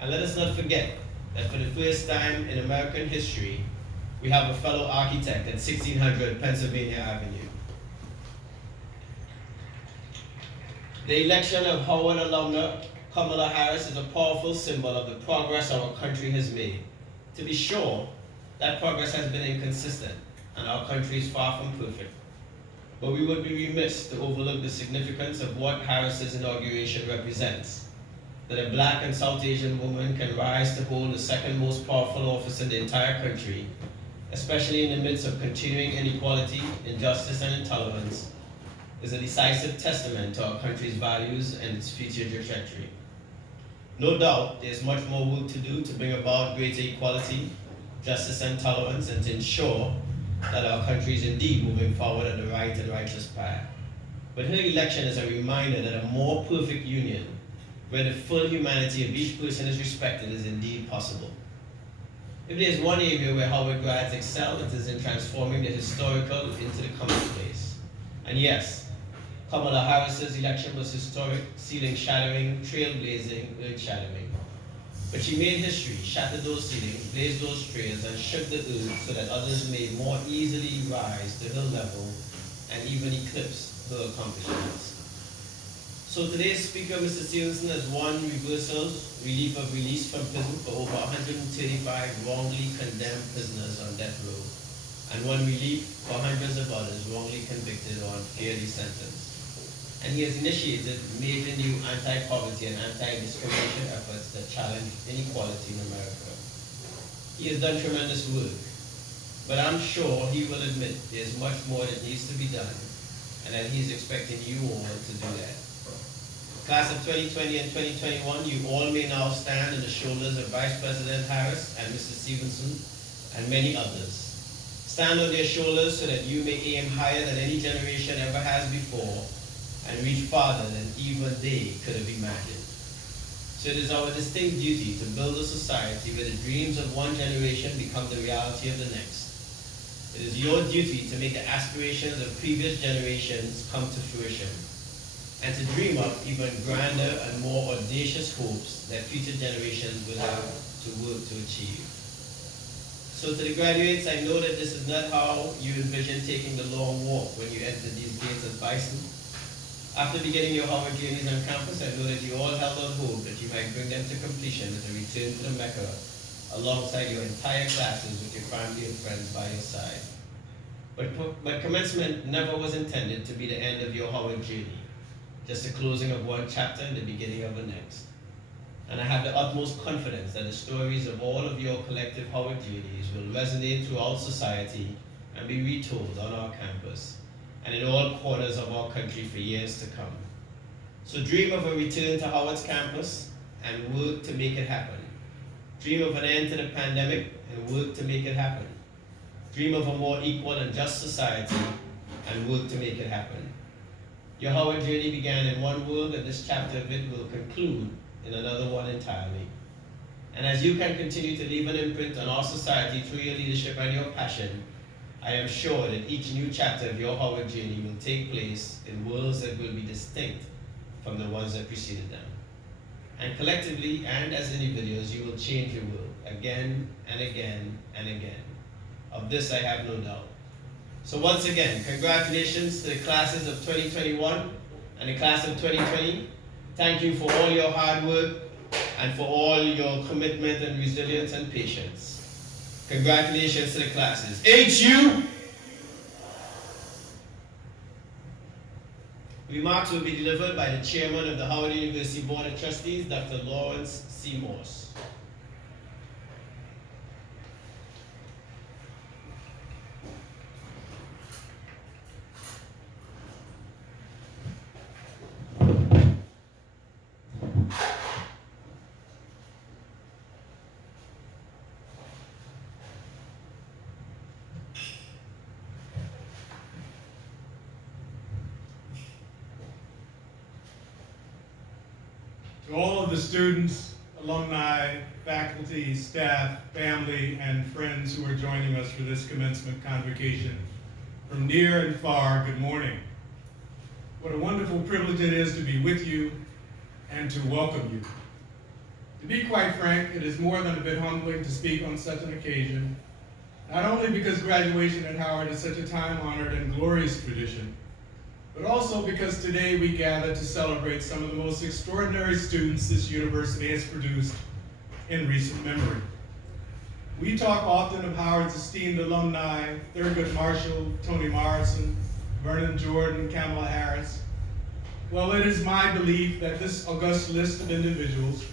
And let us not forget that for the first time in American history, we have a fellow architect at 1600 Pennsylvania Avenue. The election of Howard alumna Kamala Harris is a powerful symbol of the progress our country has made. To be sure, that progress has been inconsistent, and our country is far from perfect. But we would be remiss to overlook the significance of what Harris's inauguration represents. That a Black and South Asian woman can rise to hold the second most powerful office in the entire country, especially in the midst of continuing inequality, injustice, and intolerance, is a decisive testament to our country's values and its future trajectory. No doubt, there's much more work to do to bring about greater equality, justice, and tolerance, and to ensure that our country is indeed moving forward on the right and righteous path. But her election is a reminder that a more perfect union, where the full humanity of each person is respected, is indeed possible. If there's one area where Howard grads excel, it is in transforming the historical into the commonplace. And yes, Kamala Harris's election was historic, ceiling-shattering, trailblazing, earth-shattering. But she made history, shattered those ceilings, blazed those trails, and shook the earth so that others may more easily rise to her level and even eclipse her accomplishments. So today's speaker, Mr. Stevenson, has won reversals, relief of release from prison for over 135 wrongly condemned prisoners on death row, and won relief for hundreds of others wrongly convicted or unfairly sentenced. And he has initiated major new anti-poverty and anti-discrimination efforts that challenge inequality in America. He has done tremendous work, but I'm sure he will admit there's much more that needs to be done, and that he's expecting you all to do that. Class of 2020 and 2021, you all may now stand on the shoulders of Vice President Harris and Mr. Stevenson and many others. Stand on their shoulders so that you may aim higher than any generation ever has before, and reach farther than even they could have imagined. So it is our distinct duty to build a society where the dreams of one generation become the reality of the next. It is your duty to make the aspirations of previous generations come to fruition, and to dream up even grander and more audacious hopes that future generations will have to work to achieve. So to the graduates, I know that this is not how you envision taking the long walk when you enter these gates of Bison. After beginning your Howard journeys on campus, I know that you all held out hope that you might bring them to completion with a return to the Mecca, alongside your entire classes with your family and friends by your side. But commencement never was intended to be the end of your Howard journey, just the closing of one chapter and the beginning of the next. And I have the utmost confidence that the stories of all of your collective Howard journeys will resonate throughout society and be retold on our campus and in all corners of our country for years to come. So dream of a return to Howard's campus and work to make it happen. Dream of an end to the pandemic and work to make it happen. Dream of a more equal and just society and work to make it happen. Your Howard journey began in one world, and this chapter of it will conclude in another one entirely. And as you can continue to leave an imprint on our society through your leadership and your passion, I am sure that each new chapter of your Howard journey will take place in worlds that will be distinct from the ones that preceded them. And collectively and as individuals, you will change your world again and again and again. Of this I have no doubt. So once again, congratulations to the classes of 2021 and the class of 2020. Thank you for all your hard work and for all your commitment and resilience and patience. Congratulations to the classes. HU! Remarks will be delivered by the chairman of the Howard University Board of Trustees, Dr. Lawrence C. Morse. To all of the students, alumni, faculty, staff, family, and friends who are joining us for this commencement convocation, from near and far, good morning. What a wonderful privilege it is to be with you and to welcome you. To be quite frank, it is more than a bit humbling to speak on such an occasion, not only because graduation at Howard is such a time-honored and glorious tradition, but also because today we gather to celebrate some of the most extraordinary students this university has produced in recent memory. We talk often of Howard's esteemed alumni, Thurgood Marshall, Toni Morrison, Vernon Jordan, Kamala Harris. Well, it is my belief that this august list of individuals,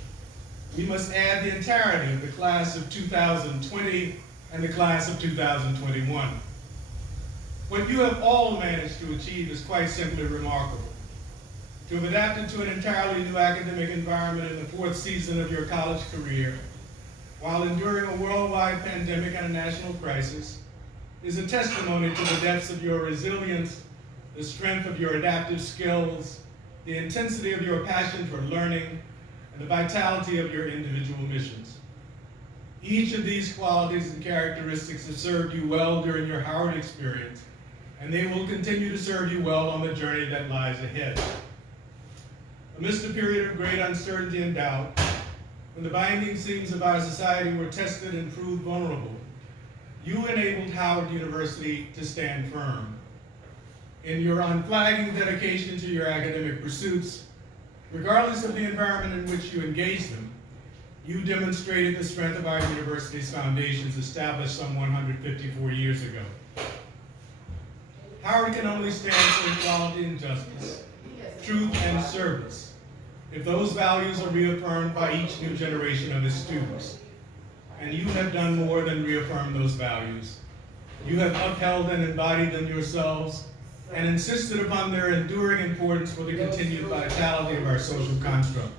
we must add the entirety of the class of 2020 and the class of 2021. What you have all managed to achieve is quite simply remarkable. To have adapted to an entirely new academic environment in the fourth season of your college career, while enduring a worldwide pandemic and a national crisis, is a testimony to the depths of your resilience, the strength of your adaptive skills, the intensity of your passion for learning, and the vitality of your individual missions. Each of these qualities and characteristics have served you well during your Howard experience, and they will continue to serve you well on the journey that lies ahead. Amidst a period of great uncertainty and doubt, when the binding seams of our society were tested and proved vulnerable, you enabled Howard University to stand firm. In your unflagging dedication to your academic pursuits, regardless of the environment in which you engaged them, you demonstrated the strength of our university's foundations established some 154 years ago. Howard can only stand for equality and justice, truth and service, if those values are reaffirmed by each new generation of its students. And you have done more than reaffirm those values. You have upheld and embodied them yourselves and insisted upon their enduring importance for the continued vitality of our social construct.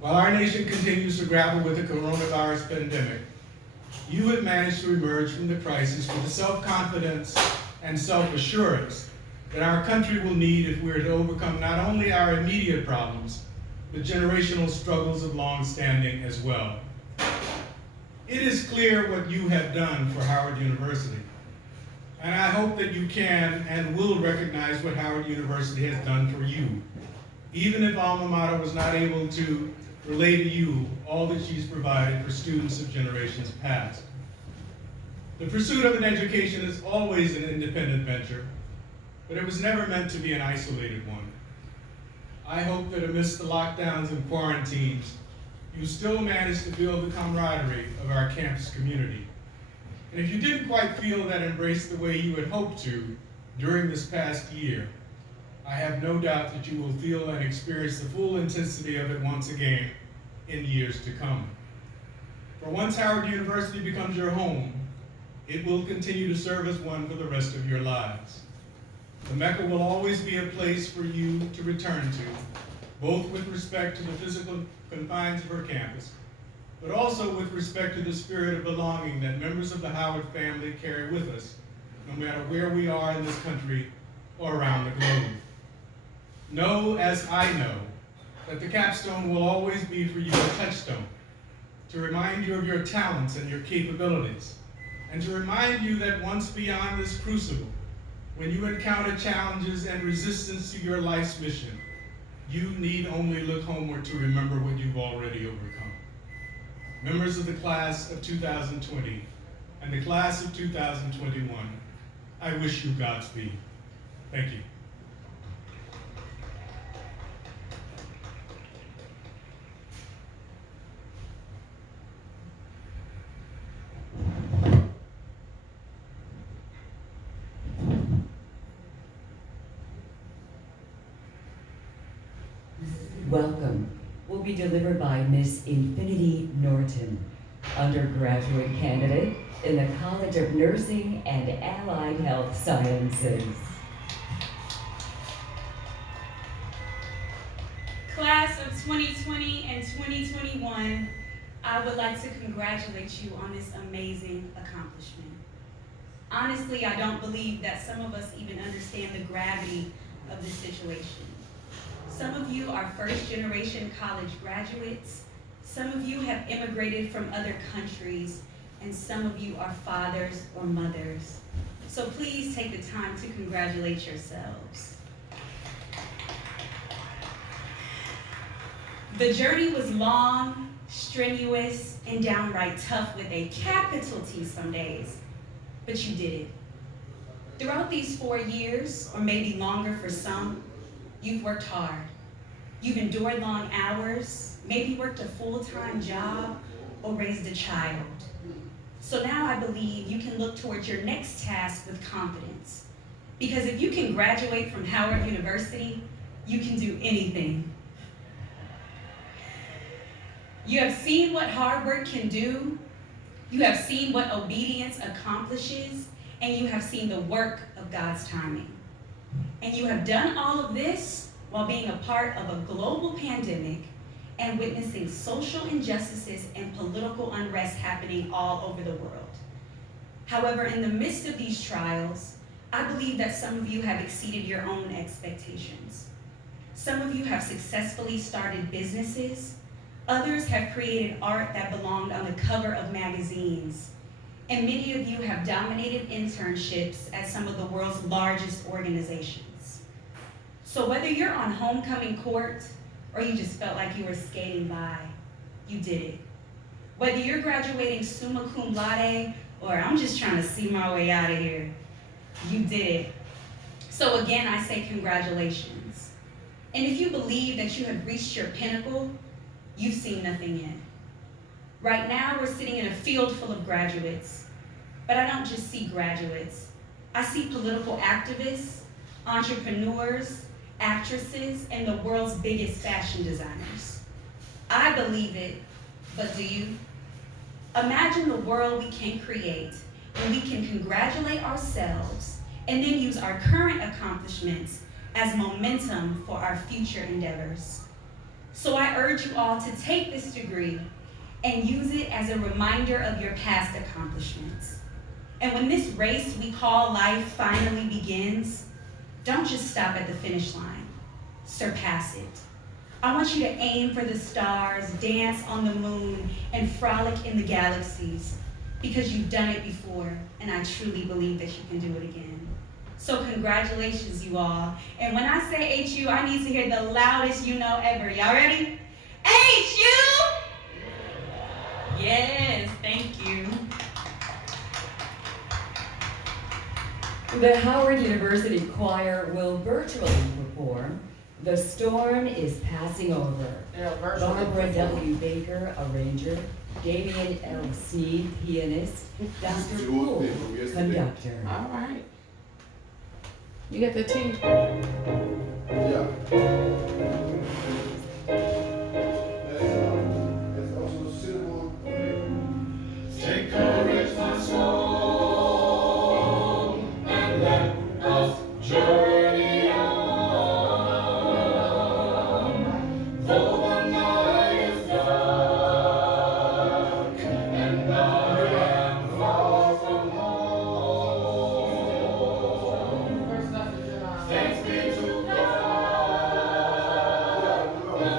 While our nation continues to grapple with the coronavirus pandemic, you have managed to emerge from the crisis with the self-confidence and self-assurance that our country will need if we are to overcome not only our immediate problems, but generational struggles of long-standing as well. It is clear what you have done for Howard University, and I hope that you can and will recognize what Howard University has done for you, even if Alma Mater was not able to relay to you all that she's provided for students of generations past. The pursuit of an education is always an independent venture, but it was never meant to be an isolated one. I hope that amidst the lockdowns and quarantines, you still managed to feel the camaraderie of our campus community. And if you didn't quite feel that embrace the way you had hoped to during this past year, I have no doubt that you will feel and experience the full intensity of it once again in years to come. For once Howard University becomes your home, it will continue to serve as one for the rest of your lives. The Mecca will always be a place for you to return to, both with respect to the physical confines of her campus, but also with respect to the spirit of belonging that members of the Howard family carry with us, no matter where we are in this country or around the globe. Know, as I know, that the capstone will always be for you a touchstone, to remind you of your talents and your capabilities, and to remind you that once beyond this crucible, when you encounter challenges and resistance to your life's mission, you need only look homeward to remember what you've already overcome. Members of the class of 2020 and the class of 2021, I wish you Godspeed. Thank you. Welcome will be delivered by Miss Infinity Norton, undergraduate candidate in the College of Nursing and Allied Health Sciences. Class of 2020 and 2021, I would like to congratulate you on this amazing accomplishment. Honestly, I don't believe that some of us even understand the gravity of this situation. Some of you are first-generation college graduates. Some of you have immigrated from other countries, and some of you are fathers or mothers. So please take the time to congratulate yourselves. The journey was long strenuous, and downright tough with a capital T some days, but you did it. Throughout these 4 years, or maybe longer for some, you've worked hard. You've endured long hours, maybe worked a full-time job, or raised a child. So now I believe you can look towards your next task with confidence. Because if you can graduate from Howard University, you can do anything. You have seen what hard work can do, you have seen what obedience accomplishes, and you have seen the work of God's timing. And you have done all of this while being a part of a global pandemic and witnessing social injustices and political unrest happening all over the world. However, in the midst of these trials, I believe that some of you have exceeded your own expectations. Some of you have successfully started businesses. Others have created art that belonged on the cover of magazines. And many of you have dominated internships at some of the world's largest organizations. So whether you're on homecoming court or you just felt like you were skating by, you did it. Whether you're graduating summa cum laude or I'm just trying to see my way out of here, you did it. So again, I say congratulations. And if you believe that you have reached your pinnacle, you've seen nothing yet. Right now, we're sitting in a field full of graduates, but I don't just see graduates. I see political activists, entrepreneurs, actresses, and the world's biggest fashion designers. I believe it, but do you? Imagine the world we can create when we can congratulate ourselves and then use our current accomplishments as momentum for our future endeavors. So I urge you all to take this degree and use it as a reminder of your past accomplishments. And when this race we call life finally begins, don't just stop at the finish line, surpass it. I want you to aim for the stars, dance on the moon, and frolic in the galaxies, because you've done it before, and I truly believe that you can do it again. So congratulations, you all. And when I say HU, I need to hear the loudest you know ever. Y'all ready? HU! Yes, thank you. The Howard University Choir will virtually perform "The Storm is Passing Over." Barbara W. Baker, arranger; Damian L. Sneed, pianist; Dr. Poole, conductor. All right. You got the tea? Yeah. There's also cinnamon. Take courage, my soul, and let us journey on. Though the night is dark, and I am far from home, thanks be to God, the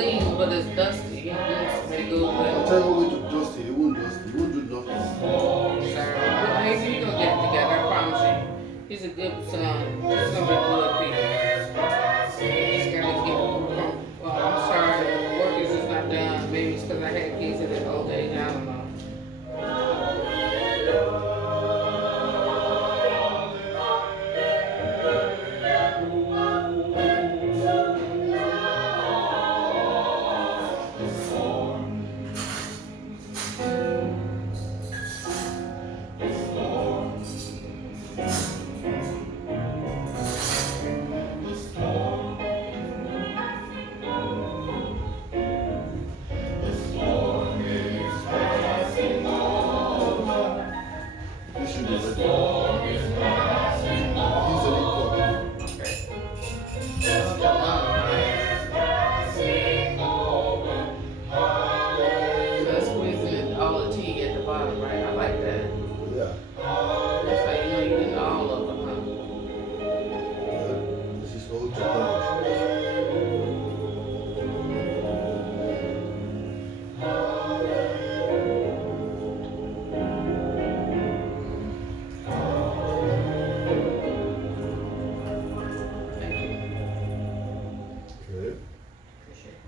clean, but it's dusty. It goes I'll well. tell you what to dust it. He won't dust it. He won't do nothing. Sorry. He's gonna get it together, I promise you. He's a good son. He's gonna be good people. Just gotta get well, I'm sorry, work is just not done. Maybe it's because I had kids at that old age, I don't know. You should be ready. Easily covered. So that's squeezing all the tea at the bottom, right? I like that. Yeah. That's how you know you're getting all of it, huh? Yeah. This is old technology. Thank you. Okay. Appreciate it.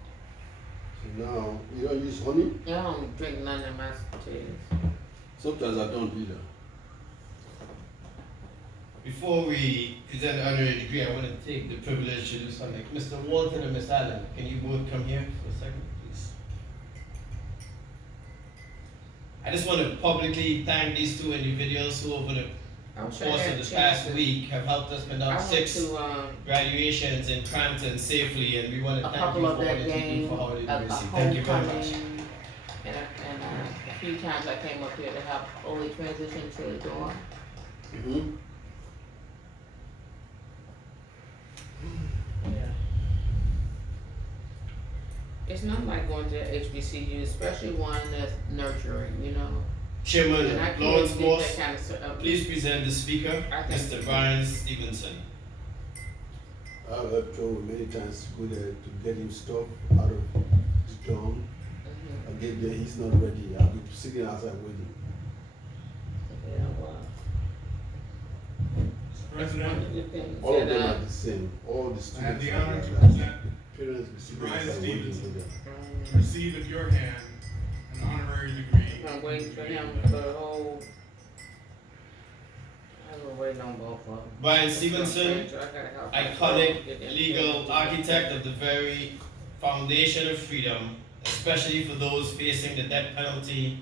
So now, you don't use honey? I don't drink none of my teas. Sometimes I don't either. Before we present the honorary degree, I want to take the privilege to do something. Mr. Walton and Miss Allen, can you both come here for a second, please? I just want to publicly thank these two individuals who over the I wish I course had of a this chance past to- week have helped us I conduct went 6 to graduations in Crampton safely, and we want a to thank couple you of for all that that you do game, for Howard a University. Thank you very much. homecoming, and a few times I came up here to help Ole transition to the dorm. Mm-hmm. Yeah. It's not like going to HBCU, especially one that's nurturing, you know. Chairman And I can't Lawrence get Moss, that kind of please present the speaker, I think- Mr. Brian Stevenson. I've told many times to go there to get him stuff out of the dorm. Mhm. I get there, he's not ready. I'll be sitting outside waiting. Yeah, well, that's one President, of the things All of that, them are the same. All the I have students the are honor like to that. present, Parents be sitting Brian outside waiting for Stevenson. them. receive at your hand an honorary degree. I'm waiting for him for the whole. I've been waiting on both of them. Brian Stevenson, iconic legal architect of the very foundation of freedom, especially for those facing the death penalty,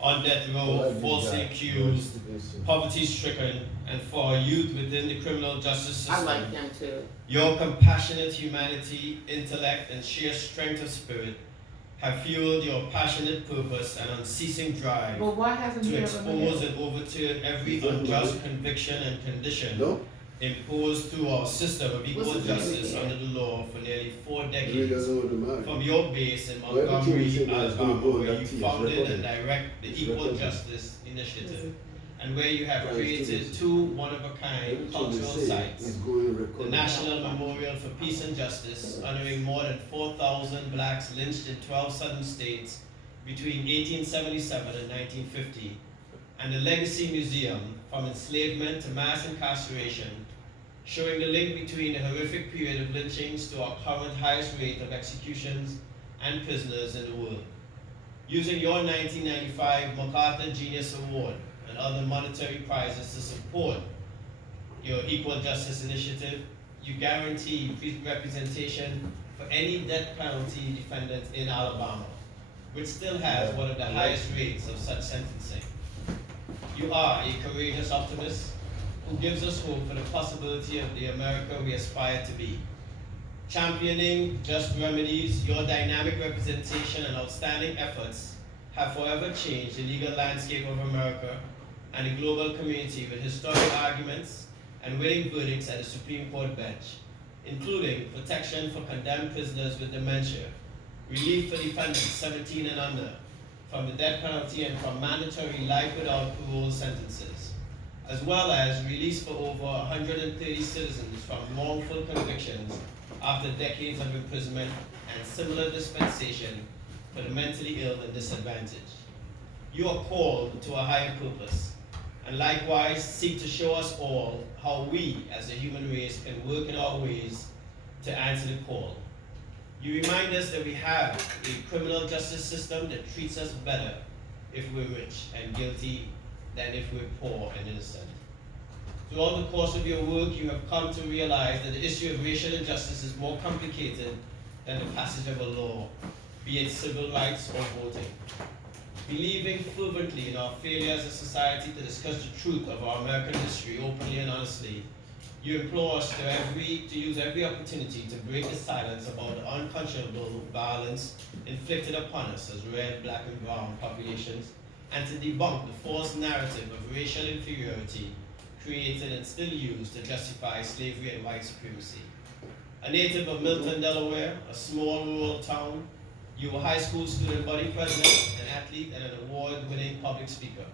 on death I row, like this falsely guy, accused, Stevenson. poverty stricken, and for our youth within the criminal justice I system. like him too. Your compassionate humanity, intellect, and sheer strength of spirit have fueled your passionate purpose and unceasing drive But why hasn't he to ever been expose here? and overturn every He's done unjust well. conviction and condition No? imposed through our system of equal What's the name justice again? under the law for nearly 4 He decades. doesn't want to marry. From your base in Well, everything Montgomery, we say now is gonna Alabama, go on where that you tea, it's founded and recorded. direct the It's Equal recorded. Justice Initiative, and where you have Right, created students. 2 one-of-a-kind Everything we cultural say sites. is going The recorded. National Memorial for Peace and Justice, honoring more than 4,000 blacks lynched in 12 southern states between 1877 and 1950, and the Legacy Museum, from enslavement to mass incarceration, showing the link between the horrific period of lynchings to our current highest rate of executions and prisoners in the world. Using your 1995 MacArthur Genius Award and other monetary prizes to support your Equal Justice Initiative, you guarantee representation for any death penalty defendant in Alabama, which still has one of the highest rates of such sentencing. You are a courageous optimist who gives us hope for the possibility of the America we aspire to be. Championing just remedies, your dynamic representation and outstanding efforts have forever changed the legal landscape of America and the global community with historic arguments and winning verdicts at the Supreme Court bench, including protection for condemned prisoners with dementia, relief for defendants 17 and under from the death penalty and from mandatory life without parole sentences, as well as release for over 130 citizens from wrongful convictions after decades of imprisonment and similar dispensation for the mentally ill and disadvantaged. You are called to a higher purpose, and likewise seek to show us all how we as a human race can work in our ways to answer the call. You remind us that we have a criminal justice system that treats us better if we're rich and guilty than if we're poor and innocent. Throughout the course of your work, you have come to realize that the issue of racial injustice is more complicated than the passage of a law, be it civil rights or voting. Believing fervently in our failure as a society to discuss the truth of our American history openly and honestly, you implore us to use every opportunity to break the silence about the unconscionable violence inflicted upon us as red, black, and brown populations, and to debunk the false narrative of racial inferiority created and still used to justify slavery and white supremacy. A native of Milton, Delaware, a small rural town, you were high school student body president, an athlete, and an award-winning public speaker.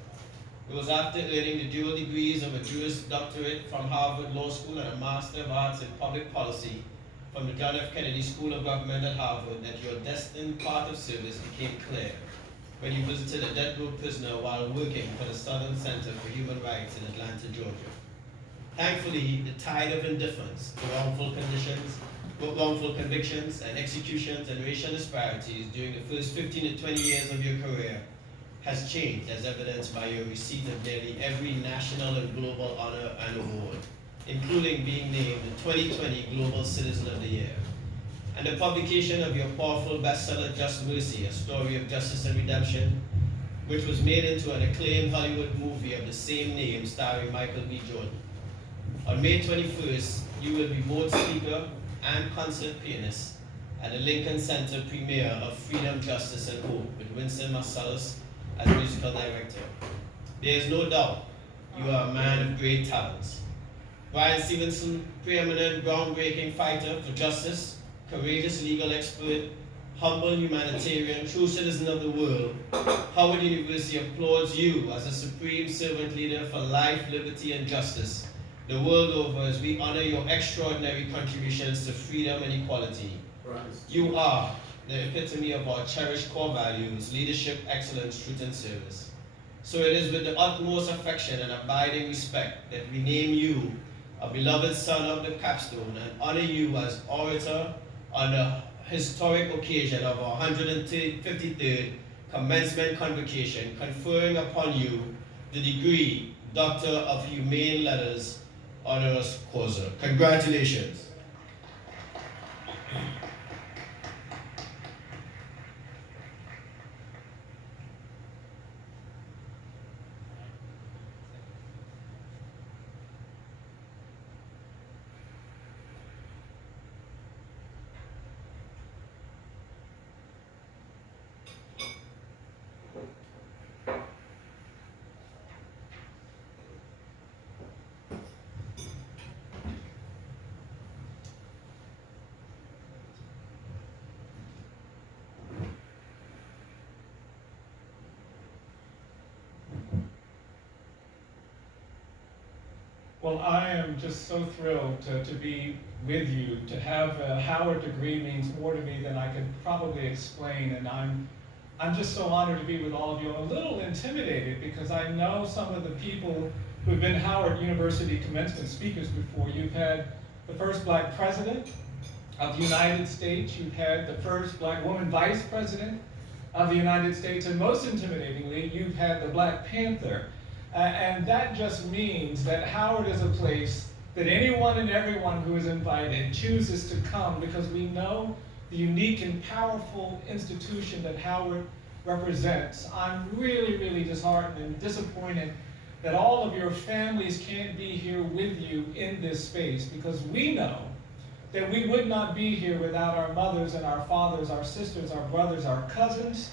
It was after earning the dual degrees of a Juris Doctorate from Harvard Law School and a Master of Arts in Public Policy from the John F. Kennedy School of Government at Harvard that your destined path of service became clear when you visited a death row prisoner while working for the Southern Center for Human Rights in Atlanta, Georgia. Thankfully, the tide of indifference to wrongful convictions and executions and racial disparities during the first 15 to 20 years of your career has changed, as evidenced by your receipt of nearly every national and global honor and award, including being named the 2020 Global Citizen of the Year, and the publication of your powerful bestseller, Just Mercy, A Story of Justice and Redemption, which was made into an acclaimed Hollywood movie of the same name starring Michael B. Jordan. On May 21st, you will be both speaker and concert pianist at the Lincoln Center premiere of Freedom, Justice, and Hope with Winston Marsalis as musical director. There is no doubt you are a man of great talents. Brian Stevenson, preeminent, groundbreaking fighter for justice, courageous legal expert, humble humanitarian, true citizen of the world, Howard University applauds you as a supreme servant leader for life, liberty, and justice the world over as we honor your extraordinary contributions to freedom and equality. Right. You are the epitome of our cherished core values: leadership, excellence, truth, and service. So it is with the utmost affection and abiding respect that we name you a beloved son of the capstone and honor you as orator on the historic occasion of our 153rd commencement convocation, conferring upon you the degree Doctor of Humane Letters, honoris causa. Congratulations. Well, I am just so thrilled to be with you. To have a Howard degree means more to me than I could probably explain, and I'm just so honored to be with all of you. I'm a little intimidated because I know some of the people who've been Howard University commencement speakers before. You've had the first black president of the United States. You've had the first black woman vice president of the United States, and most intimidatingly, you've had the Black Panther. And that just means that Howard is a place that anyone and everyone who is invited chooses to come, because we know the unique and powerful institution that Howard represents. I'm really, really disheartened and disappointed that all of your families can't be here with you in this space, because we know that we would not be here without our mothers and our fathers, our sisters, our brothers, our cousins,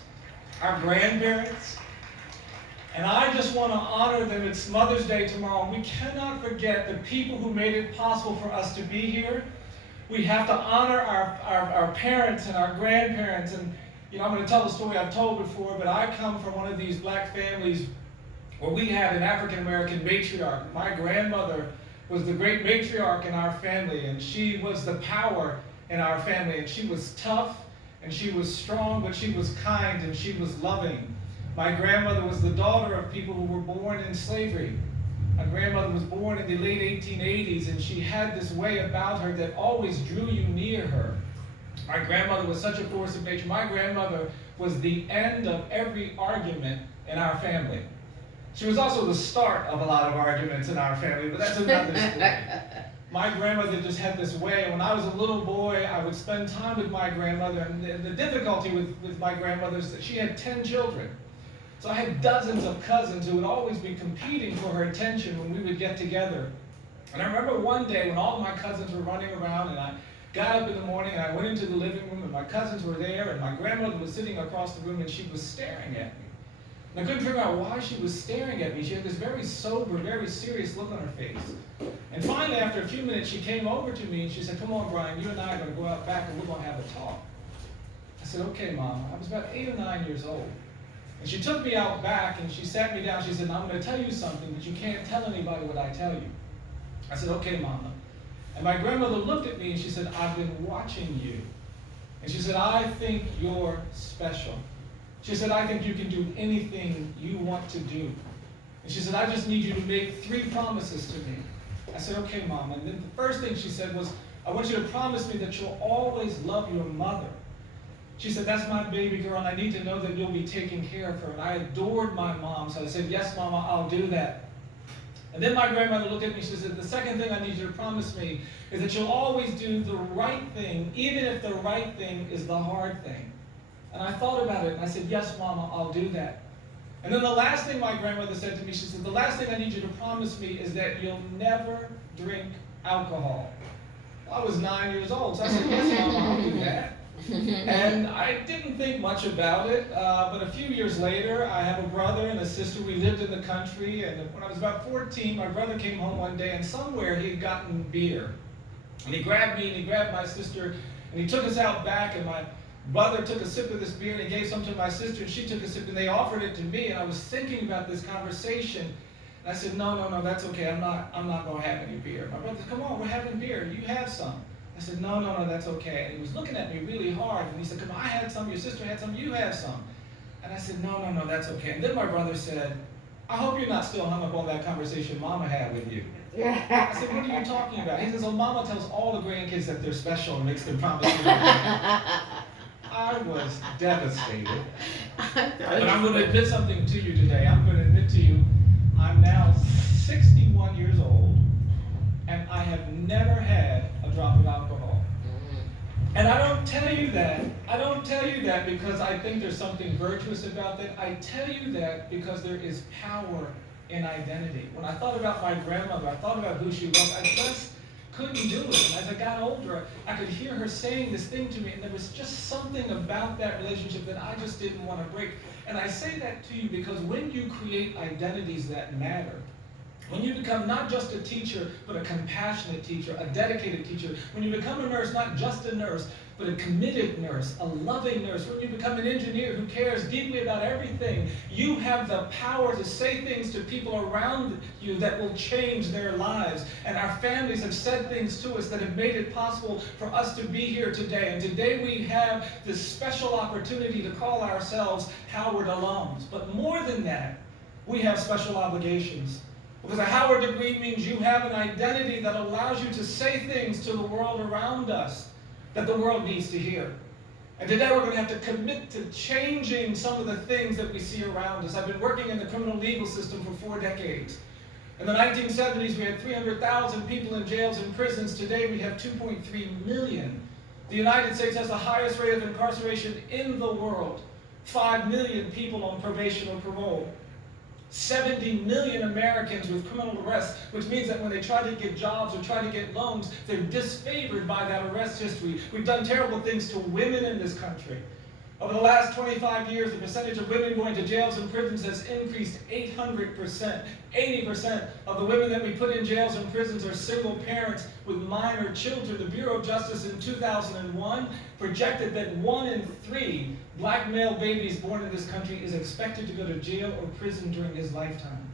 our grandparents. And I just want to honor them. It's Mother's Day tomorrow, and we cannot forget the people who made it possible for us to be here. We have to honor our parents and our grandparents. And I'm going to tell a story I've told before, but I come from one of these black families where we had an African-American matriarch. My grandmother was the great matriarch in our family, and she was the power in our family, and she was tough, and she was strong, but she was kind, and she was loving. My grandmother was the daughter of people who were born in slavery. My grandmother was born in the late 1880s, and she had this way about her that always drew you near her. My grandmother was such a force of nature. My grandmother was the end of every argument in our family. She was also the start of a lot of arguments in our family, but that's another story. My grandmother just had this way. When I was a little boy, I would spend time with my grandmother, and the difficulty with my grandmother is that she had 10 children. So I had dozens of cousins who would always be competing for her attention when we would get together. And I remember one day when all of my cousins were running around, and I got up in the morning and I went into the living room, and my cousins were there, and my grandmother was sitting across the room, and she was staring at me. And I couldn't figure out why she was staring at me. She had this very sober, very serious look on her face. And finally, after a few minutes, she came over to me and she said, "Come on, Brian, you and I are going to go out back and we're going to have a talk." I said, "Okay, Mom." I was about 8 or 9 years old. And she took me out back and she sat me down. She said, "Now I'm going to tell you something, but you can't tell anybody what I tell you." I said, "Okay, Mama." And my grandmother looked at me and she said, "I've been watching you." And she said, "I think you're special." She said, "I think you can do anything you want to do." And she said, "I just need you to make 3 promises to me." I said, "Okay, Mom." And then the first thing she said was, "I want you to promise me that you'll always love your mother." She said, "That's my baby girl, and I need to know that you'll be taking care of her." And I adored my mom, so I said, "Yes, Mama, I'll do that." And then my grandmother looked at me, she said, "The second thing I need you to promise me is that you'll always do the right thing, even if the right thing is the hard thing." And I thought about it, and I said, "Yes, Mama, I'll do that." And then the last thing my grandmother said to me, she said, "The last thing I need you to promise me is that you'll never drink alcohol." Well, I was 9 years old, so I said, "Yes, Mama, I'll do that." And I didn't think much about it, but a few years later, I have a brother and a sister. We lived in the country, and when I was about 14, my brother came home one day, and somewhere he had gotten beer. And he grabbed me, and he grabbed my sister, and he took us out back, and my brother took a sip of this beer, and he gave some to my sister, and she took a sip, and they offered it to me, and I was thinking about this conversation, and I said, no, that's okay, I'm not going to have any beer." My brother said, "Come on, we're having beer, you have some." I said, no, that's okay. And he was looking at me really hard, and he said, "Come on, I had some, your sister had some, you have some." And I said, no, that's okay. And then my brother said, "I hope you're not still hung up on that conversation Mama had with you." I said, "What are you talking about?" He says, "Oh, Mama tells all the grandkids that they're special and makes them promise to do it." I was devastated. But I'm going to admit something to you today. I'm going to admit to you, I'm now 61 years old, and I have never had a drop of alcohol. And I don't tell you that because I think there's something virtuous about that. I tell you that because there is power in identity. When I thought about my grandmother, I thought about who she was, I just couldn't do it. And as I got older, I could hear her saying this thing to me, and there was just something about that relationship that I just didn't want to break. And I say that to you because when you create identities that matter, when you become not just a teacher, but a compassionate teacher, a dedicated teacher, when you become a nurse, not just a nurse, but a committed nurse, a loving nurse, when you become an engineer who cares deeply about everything, you have the power to say things to people around you that will change their lives. And our families have said things to us that have made it possible for us to be here today. And today we have this special opportunity to call ourselves Howard alums. But more than that, we have special obligations. Because a Howard degree means you have an identity that allows you to say things to the world around us that the world needs to hear. And today we're going to have to commit to changing some of the things that we see around us. I've been working in the criminal legal system for 4 decades. In the 1970s, we had 300,000 people in jails and prisons. Today we have 2.3 million. The United States has the highest rate of incarceration in the world. 5 million people on probation or parole. 70 million Americans with criminal arrests, which means that when they try to get jobs or try to get loans, they're disfavored by that arrest history. We've done terrible things to women in this country. Over the last 25 years, the percentage of women going to jails and prisons has increased 800%. 80% of the women that we put in jails and prisons are single parents with minor children. The Bureau of Justice in 2001 projected that 1 in 3 black male babies born in this country is expected to go to jail or prison during his lifetime.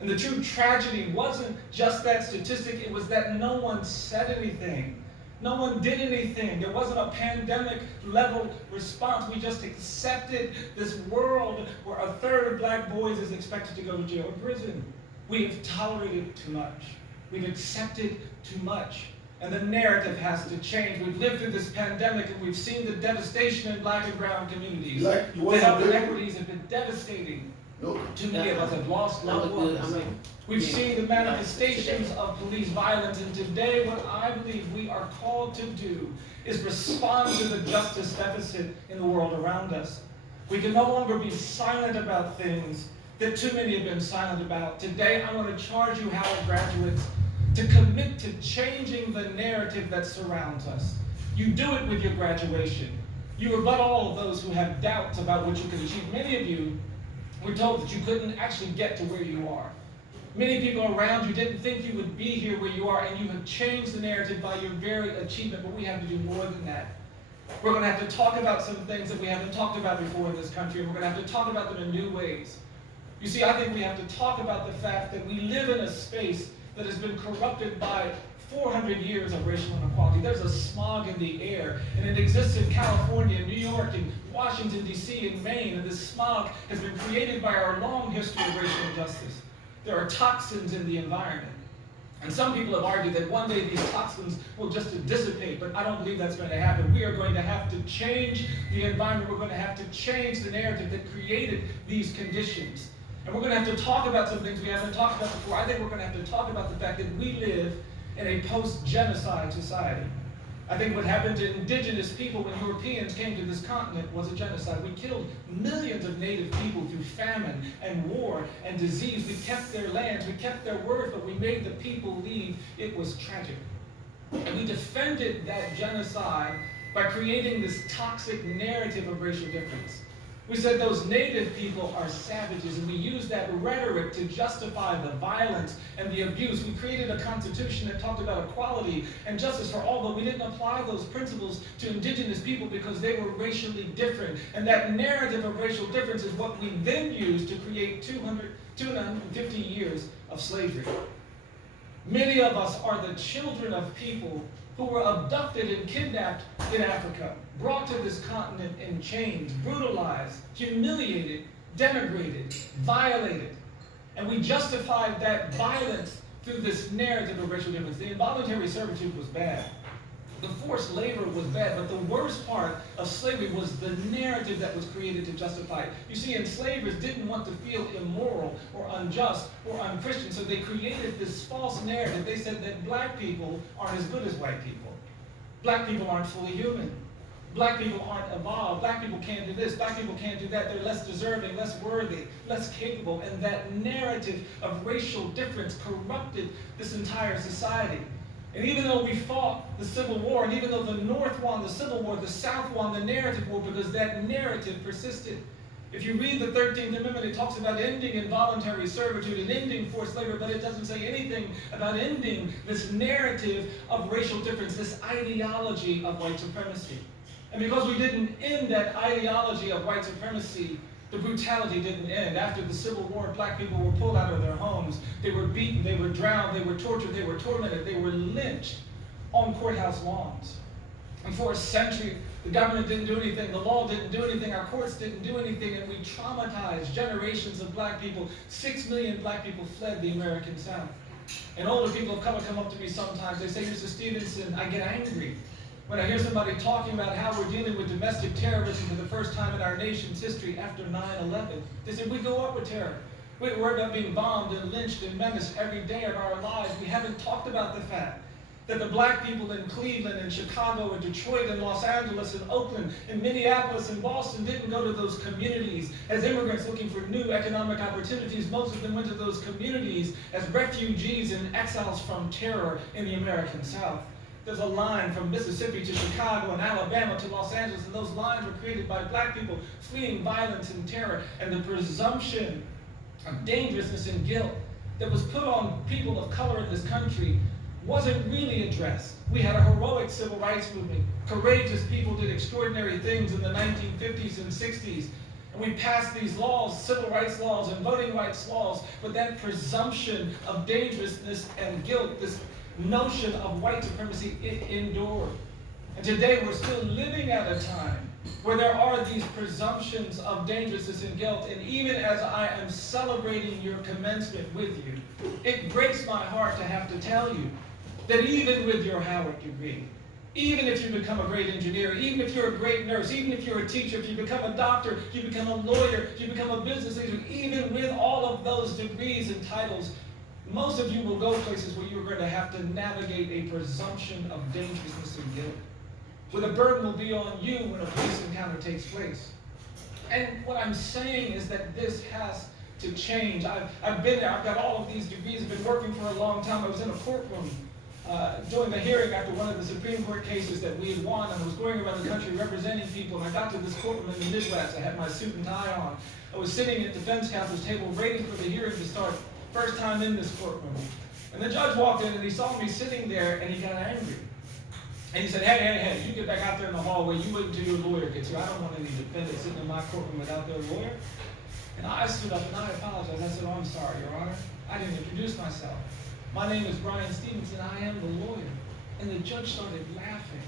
And the true tragedy wasn't just that statistic, it was that no one said anything. No one did anything. There wasn't a pandemic level response. We just accepted this world where a third of black boys is expected to go to jail or prison. We have tolerated too much. We've accepted too much. And the narrative has to change. We've lived through this pandemic and we've seen the devastation in black and brown communities. Like, The health inequities have been devastating. No. Too many of us have lost loved ones. We've seen the manifestations of police violence, and today what I believe we are called to do is respond to the justice deficit in the world around us. We can no longer be silent about things that too many have been silent about. Today I want to charge you, Howard graduates, to commit to changing the narrative that surrounds us. You do it with your graduation. You rebut all of those who have doubts about what you can achieve. Many of you were told that you couldn't actually get to where you are. Many people around you didn't think you would be here where you are, and you have changed the narrative by your very achievement, but we have to do more than that. We're going to have to talk about some things that we haven't talked about before in this country, and we're going to have to talk about them in new ways. You see, I think we have to talk about the fact that we live in a space that has been corrupted by 400 years of racial inequality. There's a smog in the air, and it exists in California, New York, and Washington, D.C., and Maine, and this smog has been created by our long history of racial injustice. There are toxins in the environment. And some people have argued that one day these toxins will just dissipate, but I don't believe that's going to happen. We are going to have to change the environment. We're going to have to change the narrative that created these conditions. And we're going to have to talk about some things we haven't talked about before. I think we're going to have to talk about the fact that we live in a post-genocide society. I think what happened to indigenous people when Europeans came to this continent was a genocide. We killed millions of native people through famine and war and disease. We kept their lands, we kept their word, but we made the people leave. It was tragic. And we defended that genocide by creating this toxic narrative of racial difference. We said those native people are savages, and we used that rhetoric to justify the violence and the abuse. We created a constitution that talked about equality and justice for all, but we didn't apply those principles to indigenous people because they were racially different. And that narrative of racial difference is what we then used to create 250 years of slavery. Many of us are the children of people who were abducted and kidnapped in Africa, brought to this continent in chains, brutalized, humiliated, denigrated, violated. And we justified that violence through this narrative of racial difference. The involuntary servitude was bad. The forced labor was bad, but the worst part of slavery was the narrative that was created to justify it. You see, enslavers didn't want to feel immoral or unjust or unchristian, so they created this false narrative. They said that black people aren't as good as white people. Black people aren't fully human. Black people aren't evolved. Black people can't do this. Black people can't do that. They're less deserving, less worthy, less capable. And that narrative of racial difference corrupted this entire society. And even though we fought the Civil War, and even though the North won the Civil War, the South won the narrative war because that narrative persisted. If you read the 13th Amendment, it talks about ending involuntary servitude and ending forced labor, but it doesn't say anything about ending this narrative of racial difference, this ideology of white supremacy. And because we didn't end that ideology of white supremacy, the brutality didn't end. After the Civil War, black people were pulled out of their homes. They were beaten, they were drowned, they were tortured, they were tormented, they were lynched on courthouse lawns. And for a century, the government didn't do anything, the law didn't do anything, our courts didn't do anything, and we traumatized generations of black people. 6 million black people fled the American South. And older people of color come up to me sometimes, they say, Mr. Stevenson, I get angry when I hear somebody talking about how we're dealing with domestic terrorism for the first time in our nation's history after 9/11. They said, we go up with terror. We're worried about being bombed and lynched and menaced every day of our lives. We haven't talked about the fact that the black people in Cleveland and Chicago and Detroit and Los Angeles and Oakland and Minneapolis and Boston didn't go to those communities as immigrants looking for new economic opportunities. Most of them went to those communities as refugees and exiles from terror in the American South. There's a line from Mississippi to Chicago and Alabama to Los Angeles, and those lines were created by black people fleeing violence and terror, and the presumption of dangerousness and guilt that was put on people of color in this country wasn't really addressed. We had a heroic civil rights movement. Courageous people did extraordinary things in the 1950s and 60s. And we passed these laws, civil rights laws and voting rights laws, but that presumption of dangerousness and guilt, this notion of white supremacy, it endured. And today we're still living at a time where there are these presumptions of dangerousness and guilt. And even as I am celebrating your commencement with you, it breaks my heart to have to tell you that even with your Howard degree, even if you become a great engineer, even if you're a great nurse, even if you're a teacher, if you become a doctor, you become a lawyer, you become a business leader, even with all of those degrees and titles, most of you will go places where you're going to have to navigate a presumption of dangerousness and guilt, where the burden will be on you when a police encounter takes place. And what I'm saying is that this has to change. I've been there. I've got all of these degrees. I've been working for a long time. I was in a courtroom doing the hearing after one of the Supreme Court cases that we had won, and I was going around the country representing people, and I got to this courtroom in the Midwest. I had my suit and tie on. I was sitting at defense counsel's table waiting for the hearing to start. First time in this courtroom. And the judge walked in and he saw me sitting there and he got angry. And he said, hey, you get back out there in the hallway. You wait until your lawyer gets here. I don't want any defendants sitting in my courtroom without their lawyer. And I stood up and I apologized. I said, oh, I'm sorry, Your Honor. I didn't introduce myself. My name is Brian Stevenson. I am the lawyer. And the judge started laughing.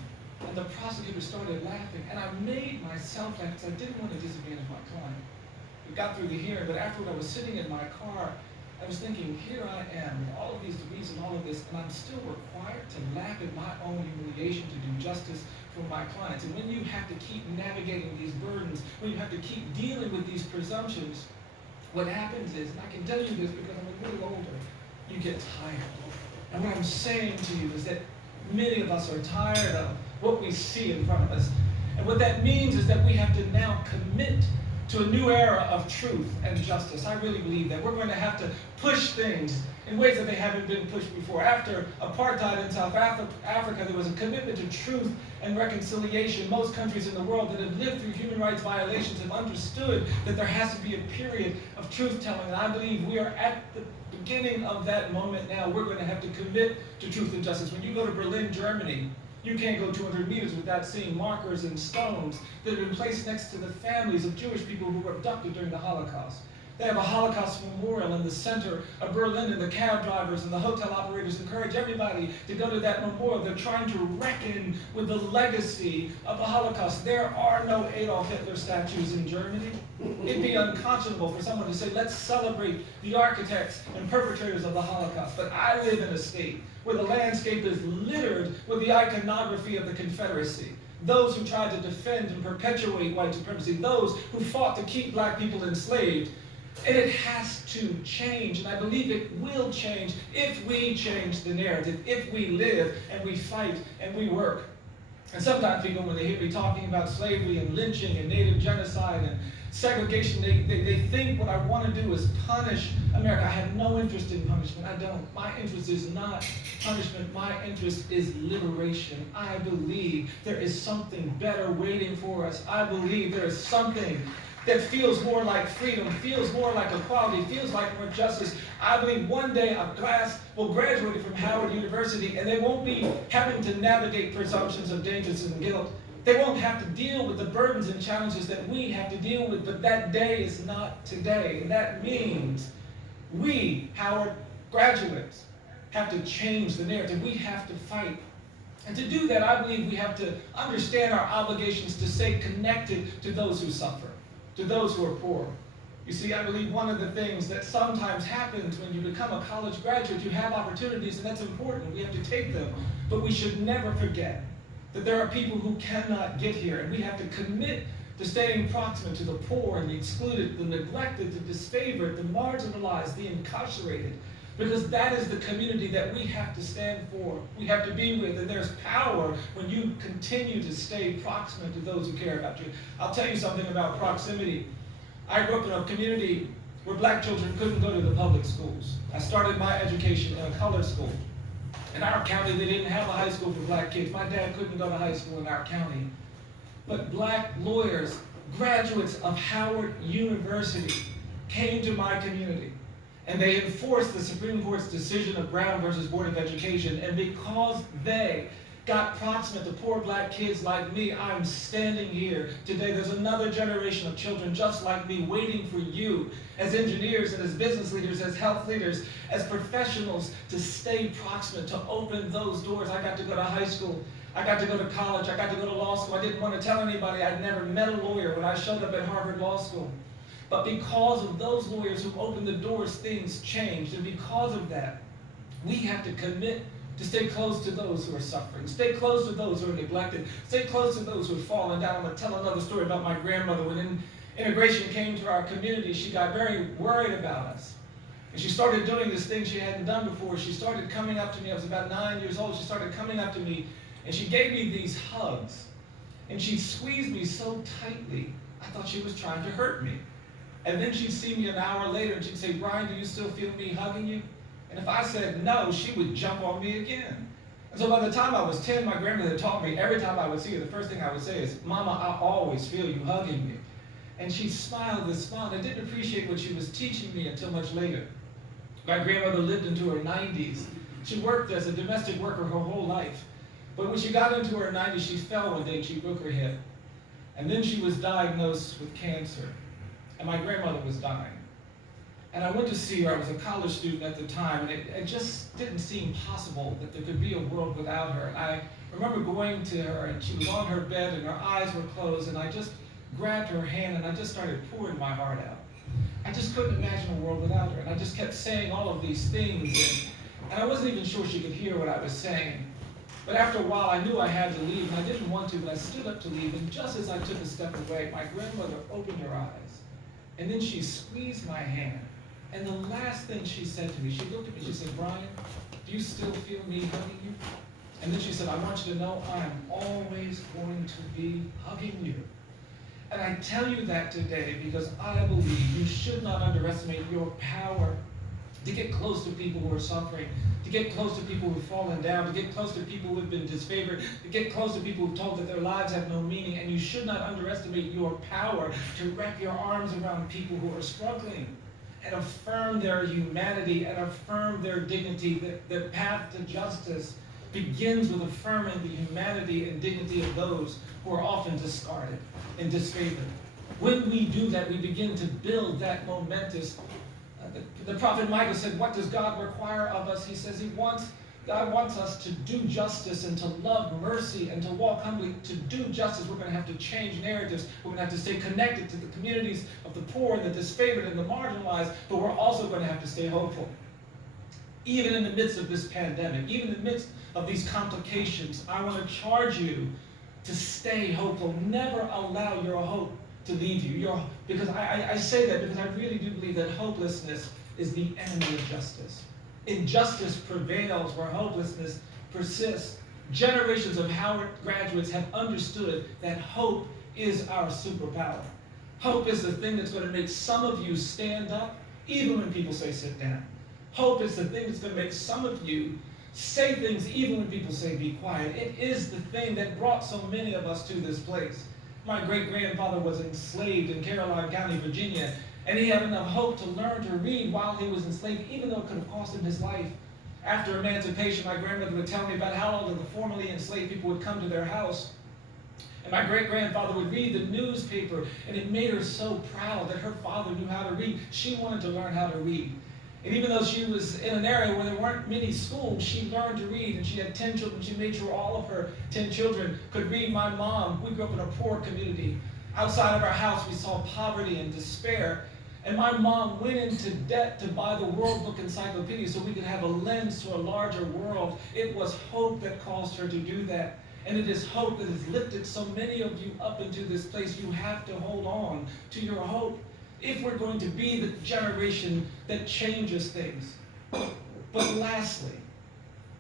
And the prosecutor started laughing. And I made myself laugh because I didn't want to disadvantage my client. We got through the hearing, but afterward I was sitting in my car. I was thinking, here I am with all of these degrees and all of this, and I'm still required to laugh at my own humiliation to do justice for my clients. And when you have to keep navigating these burdens, when you have to keep dealing with these presumptions, what happens is, and I can tell you this because I'm a little older, you get tired. And what I'm saying to you is that many of us are tired of what we see in front of us. And what that means is that we have to now commit to a new era of truth and justice. I really believe that. We're going to have to push things in ways that they haven't been pushed before. After apartheid in South Africa, there was a commitment to truth and reconciliation. Most countries in the world that have lived through human rights violations have understood that there has to be a period of truth-telling. And I believe we are at the beginning of that moment now. We're going to have to commit to truth and justice. When you go to Berlin, Germany, you can't go 200 meters without seeing markers and stones that have been placed next to the families of Jewish people who were abducted during the Holocaust. They have a Holocaust memorial in the center of Berlin, and the cab drivers and the hotel operators encourage everybody to go to that memorial. They're trying to reckon with the legacy of the Holocaust. There are no Adolf Hitler statues in Germany. It'd be unconscionable for someone to say, let's celebrate the architects and perpetrators of the Holocaust. But I live in a state where the landscape is littered with the iconography of the Confederacy. Those who tried to defend and perpetuate white supremacy, those who fought to keep black people enslaved. And it has to change, and I believe it will change if we change the narrative, if we live and we fight and we work. And sometimes people, when they hear me talking about slavery and lynching and native genocide and segregation, they think what I want to do is punish America. I have no interest in punishment. I don't. My interest is not punishment. My interest is liberation. I believe there is something better waiting for us. I believe there is something that feels more like freedom, feels more like equality, feels like more justice. I believe one day a class will graduate from Howard University and they won't be having to navigate presumptions of dangerous and guilt. They won't have to deal with the burdens and challenges that we have to deal with, but that day is not today. And that means we, Howard graduates, have to change the narrative. We have to fight. And to do that, I believe we have to understand our obligations to stay connected to those who suffer, to those who are poor. You see, I believe one of the things that sometimes happens when you become a college graduate, you have opportunities, and that's important. We have to take them. But we should never forget that there are people who cannot get here, and we have to commit to staying proximate to the poor and the excluded, the neglected, the disfavored, the marginalized, the incarcerated, because that is the community that we have to stand for, we have to be with, and there's power when you continue to stay proximate to those who care about you. I'll tell you something about proximity. I grew up in a community where black children couldn't go to the public schools. I started my education in a colored school. In our county, they didn't have a high school for black kids. My dad couldn't go to high school in our county. But black lawyers, graduates of Howard University, came to my community. And they enforced the Supreme Court's decision of Brown versus Board of Education. And because they got proximate to poor black kids like me, I'm standing here today. There's another generation of children just like me waiting for you as engineers and as business leaders, as health leaders, as professionals to stay proximate, to open those doors. I got to go to high school. I got to go to college. I got to go to law school. I didn't want to tell anybody I'd never met a lawyer when I showed up at Harvard Law School. But because of those lawyers who opened the doors, things changed. And because of that, we have to commit to stay close to those who are suffering, stay close to those who are neglected, stay close to those who have fallen down. I'm going to tell another story about my grandmother. When immigration came to our community, she got very worried about us. And she started doing this thing she hadn't done before. She started coming up to me. I was about 9 years old. She started coming up to me, and she gave me these hugs. And she squeezed me so tightly, I thought she was trying to hurt me. And then she'd see me an hour later, and she'd say, "Brian, do you still feel me hugging you?" And if I said no, she would jump on me again. And so by the time I was 10, my grandmother taught me every time I would see her, the first thing I would say is, "Mama, I always feel you hugging me." And she smiled this smile. I didn't appreciate what she was teaching me until much later. My grandmother lived into her 90s. She worked as a domestic worker her whole life. But when she got into her 90s, she fell one day and she broke her hip. And then she was diagnosed with cancer. And my grandmother was dying. And I went to see her. I was a college student at the time, and it just didn't seem possible that there could be a world without her. And I remember going to her, and she was on her bed, and her eyes were closed, and I just grabbed her hand, and I just started pouring my heart out. I just couldn't imagine a world without her, and I just kept saying all of these things, and I wasn't even sure she could hear what I was saying. But after a while, I knew I had to leave, and I didn't want to, but I stood up to leave, and just as I took a step away, my grandmother opened her eyes, and then she squeezed my hand. And the last thing she said to me, she looked at me, she said, "Brian, do you still feel me hugging you?" And then she said, "I want you to know I'm always going to be hugging you." And I tell you that today because I believe you should not underestimate your power to get close to people who are suffering, to get close to people who have fallen down, to get close to people who have been disfavored, to get close to people who are told that their lives have no meaning. And you should not underestimate your power to wrap your arms around people who are struggling and affirm their humanity and affirm their dignity. The path to justice begins with affirming the humanity and dignity of those who are often discarded and disfavored. When we do that, we begin to build that momentous. The prophet Micah said, "What does God require of us?" He says God wants us to do justice and to love mercy and to walk humbly. To do justice, we're going to have to change narratives. We're going to have to stay connected to the communities of the poor and the disfavored and the marginalized, but we're also going to have to stay hopeful. Even in the midst of this pandemic, even in the midst of these complications, I want to charge you to stay hopeful. Never allow your hope to leave you. Because I say that because I really do believe that hopelessness is the enemy of justice. Injustice prevails where hopelessness persists. Generations of Howard graduates have understood that hope is our superpower. Hope is the thing that's going to make some of you stand up even when people say sit down. Hope is the thing that's going to make some of you say things even when people say be quiet. It is the thing that brought so many of us to this place. My great-grandfather was enslaved in Caroline County, Virginia, and he had enough hope to learn to read while he was enslaved, even though it could have cost him his life. After emancipation, my grandmother would tell me about how all of the formerly enslaved people would come to their house. And my great-grandfather would read the newspaper, and it made her so proud that her father knew how to read. She wanted to learn how to read. And even though she was in an area where there weren't many schools, she learned to read, and she had 10 children. She made sure all of her 10 children could read. My mom, we grew up in a poor community. Outside of our house, we saw poverty and despair. And my mom went into debt to buy the World Book Encyclopedia so we could have a lens to a larger world. It was hope that caused her to do that. And it is hope that has lifted so many of you up into this place. You have to hold on to your hope if we're going to be the generation that changes things. But lastly,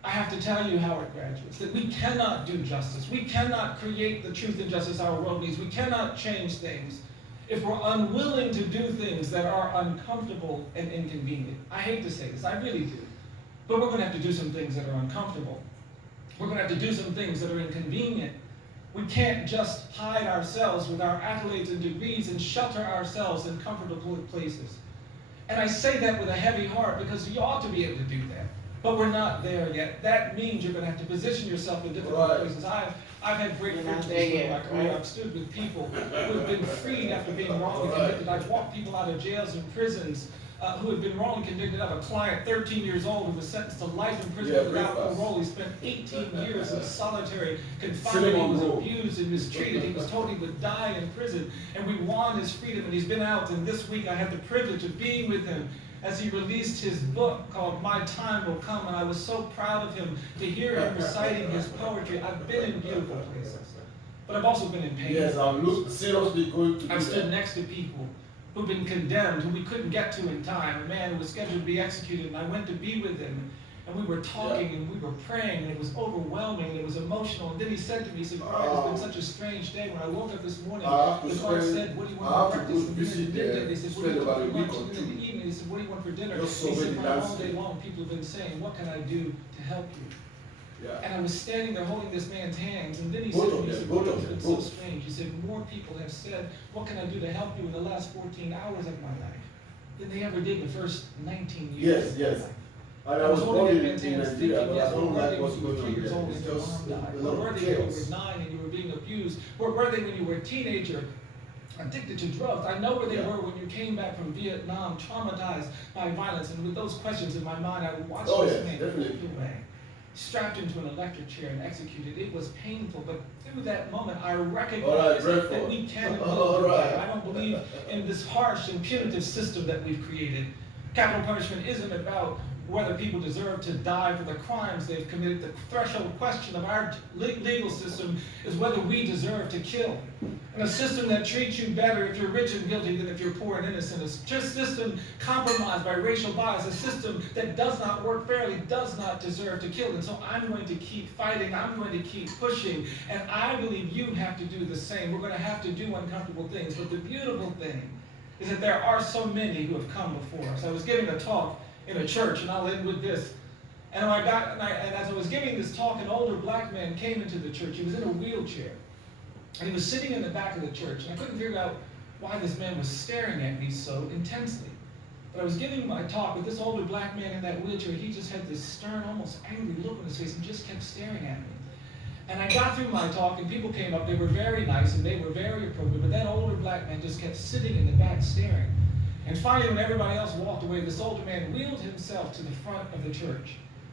I have to tell you, Howard graduates, that we cannot do justice. We cannot create the truth and justice our world needs. We cannot change things if we're unwilling to do things that are uncomfortable and inconvenient. I hate to say this, I really do. But we're going to have to do some things that are uncomfortable. We're going to have to do some things that are inconvenient. We can't just hide ourselves with our accolades and degrees and shelter ourselves in comfortable places. And I say that with a heavy heart because you ought to be able to do that. But we're not there yet. That means you're going to have to position yourself in difficult places. I've had great privileges in my career. I've stood with people who have been freed after being wrongly convicted. I've walked people out of jails and prisons who had been wrongly convicted. I have a client, 13 years old, who was sentenced to life in prison without parole. He spent 18 years in solitary confinement. He was abused and mistreated. He was told he would die in prison. And we won his freedom, and he's been out. And this week I had the privilege of being with him as he released his book called My Time Will Come. And I was so proud of him to hear him reciting his poetry. I've been in beautiful places, but I've also been in pain. Yes, I'm seriously going to do I've stood that. next to people who've been condemned, who we couldn't get to in time. A man who was scheduled to be executed, and I went to be with him. And we were talking, and we were praying, and it was overwhelming, and it was emotional. And then he said to me, he said, Brian, it's been such a strange day. When I woke up this morning, the Lord said, what do you want for breakfast? And he said, what do you want for lunch? And in the evening, he said, what do you want for dinner? He said, all day long, people have been saying, what can I do to help you? Yeah. And I was standing there holding this man's hands, and then he said to me, it's been so strange. He said, more people have said, what can I do to help you in the last 14 hours of my life than they ever did in the first 19 years. Yes, yes. And I was holding that man's in hands thinking, Nigeria, but I yes, don't where were like they what's when you were going 3 years on old there. and It's your just mom died? a Where lot were of they when you chaos. were 9 and you were being abused? Where were they when you were a teenager addicted to drugs? I know where they were when you came back from Vietnam, traumatized by violence. And with those questions in my mind, I would watch this man definitely. fade away, strapped into an electric chair and executed. It was painful, but through that moment, I recognized that we can and will do better. I don't believe in this harsh and punitive system that we've created. Capital punishment isn't about whether people deserve to die for the crimes they've committed. The threshold question of our legal system is whether we deserve to kill. And a system that treats you better if you're rich and guilty than if you're poor and innocent. A system compromised by racial bias. A system that does not work fairly does not deserve to kill. And so I'm going to keep fighting. I'm going to keep pushing. And I believe you have to do the same. We're going to have to do uncomfortable things. But the beautiful thing is that there are so many who have come before us. I was giving a talk in a church, and I'll end with this. And as I was giving this talk, an older black man came into the church. He was in a wheelchair, and he was sitting in the back of the church. And I couldn't figure out why this man was staring at me so intensely. But I was giving my talk with this older black man in that wheelchair. He just had this stern, almost angry look on his face and just kept staring at me. And I got through my talk, and people came up. They were very nice, and they were very appropriate. But that older black man just kept sitting in the back staring. And finally, when everybody else walked away, this older man wheeled himself to the front of the church.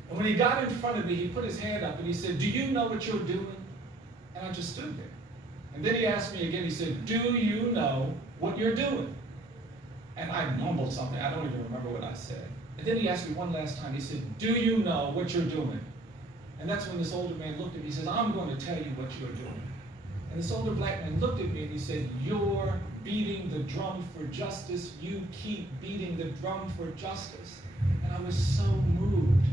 And when he got in front of me, he put his hand up and he said, do you know what you're doing? And I just stood there. And then he asked me again, he said, do you know what you're doing? And I mumbled something. I don't even remember what I said. And then he asked me one last time, he said, do you know what you're doing? And that's when this older man looked at me. He says, I'm going to tell you what you're doing. And this older black man looked at me and he said, you're beating the drum for justice. You keep beating the drum for justice. And I was so moved.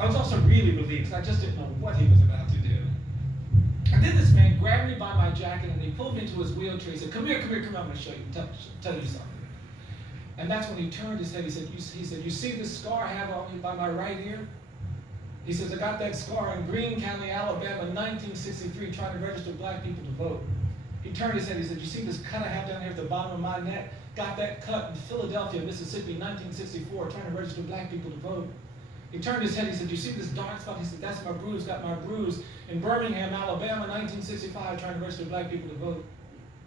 I was also really relieved because I just didn't know what he was about to do. And then this man grabbed me by my jacket and he pulled me into his wheelchair. He said, come here, I'm going to show you, tell you something. And that's when he turned his head. He said, you see this scar I have on me by my right ear? He says, I got that scar in Greene County, Alabama, 1963, trying to register black people to vote. He turned his head, he said, you see this cut I have down here at the bottom of my neck? Got that cut in Philadelphia, Mississippi, 1964, trying to register black people to vote. He turned his head, he said, you see this dark spot? He said, that's my bruise, got my bruise in Birmingham, Alabama, 1965, trying to register black people to vote.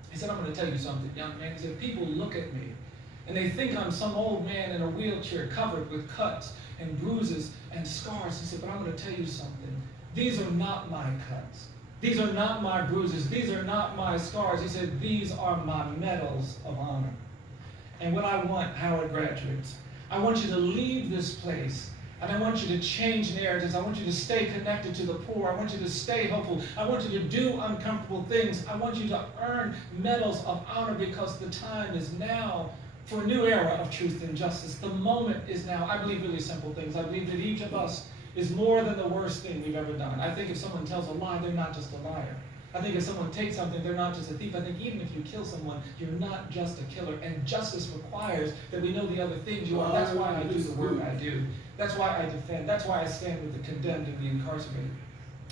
He said, I'm going to tell you something, young man. He said, people look at me and they think I'm some old man in a wheelchair covered with cuts and bruises and scars. He said, but I'm going to tell you something. These are not my cuts. These are not my bruises. These are not my scars. He said, these are my medals of honor. And what I want, Howard graduates, I want you to leave this place and I want you to change narratives. I want you to stay connected to the poor. I want you to stay hopeful. I want you to do uncomfortable things. I want you to earn medals of honor because the time is now for a new era of truth and justice. The moment is now. I believe really simple things. I believe that each of us is more than the worst thing we've ever done. I think if someone tells a lie, they're not just a liar. I think if someone takes something, they're not just a thief. I think even if you kill someone, you're not just a killer. And justice requires that we know the other things you are. That's why I do the work I do. That's why I defend. That's why I stand with the condemned and the incarcerated.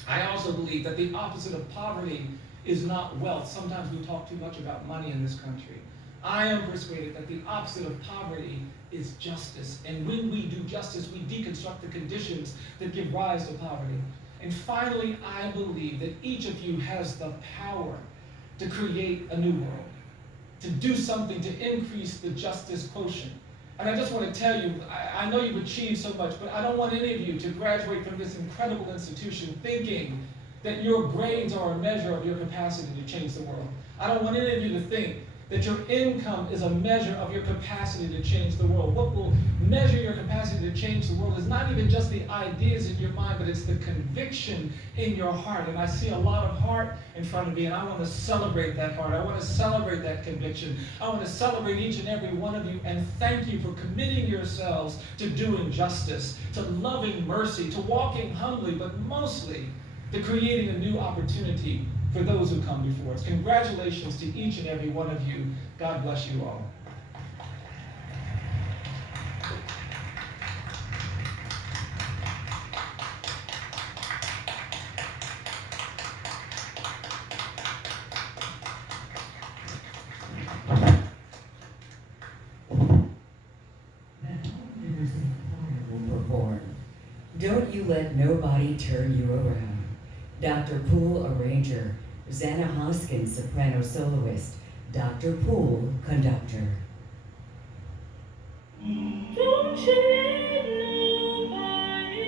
I also believe that the opposite of poverty is not wealth. Sometimes we talk too much about money in this country. I am persuaded that the opposite of poverty is justice. And when we do justice, we deconstruct the conditions that give rise to poverty. And finally, I believe that each of you has the power to create a new world, to do something to increase the justice quotient. And I just want to tell you, I know you've achieved so much, but I don't want any of you to graduate from this incredible institution thinking that your grades are a measure of your capacity to change the world. I don't want any of you to think that your income is a measure of your capacity to change the world. What will measure your capacity to change the world is not even just the ideas in your mind, but it's the conviction in your heart. And I see a lot of heart in front of me, and I want to celebrate that heart. I want to celebrate that conviction. I want to celebrate each and every one of you and thank you for committing yourselves to doing justice, to loving mercy, to walking humbly, but mostly to creating a new opportunity for those who come before us. Congratulations to each and every one of you. God bless you all. Will perform Don't You Let Nobody Turn You Around. Dr. Poole, arranger. Zanna Hoskins, soprano soloist. Dr. Poole, conductor. Don't you let nobody,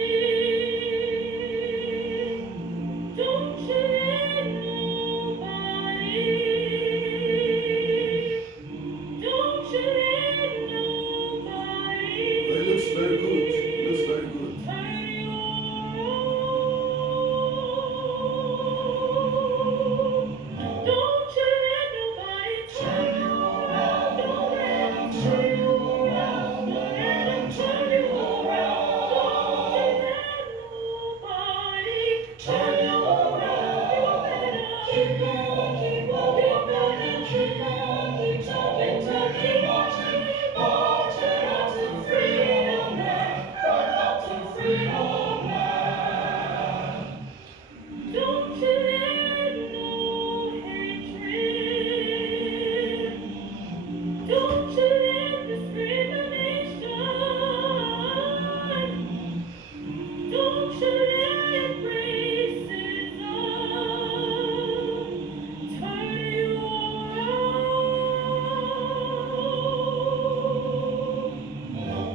don't you let nobody, don't you let nobody. It looks very good. It looks very good. Don't you let nobody turn you around. Don't let them turn you around. Don't let them turn you around. Don't you let nobody turn you around. You better keep on, keep on. You better keep on, keep talking, talking, marching, marching up to freedom land, right up to freedom land. Don't you let no hatred, don't you let discrimination, don't you let racism turn you around.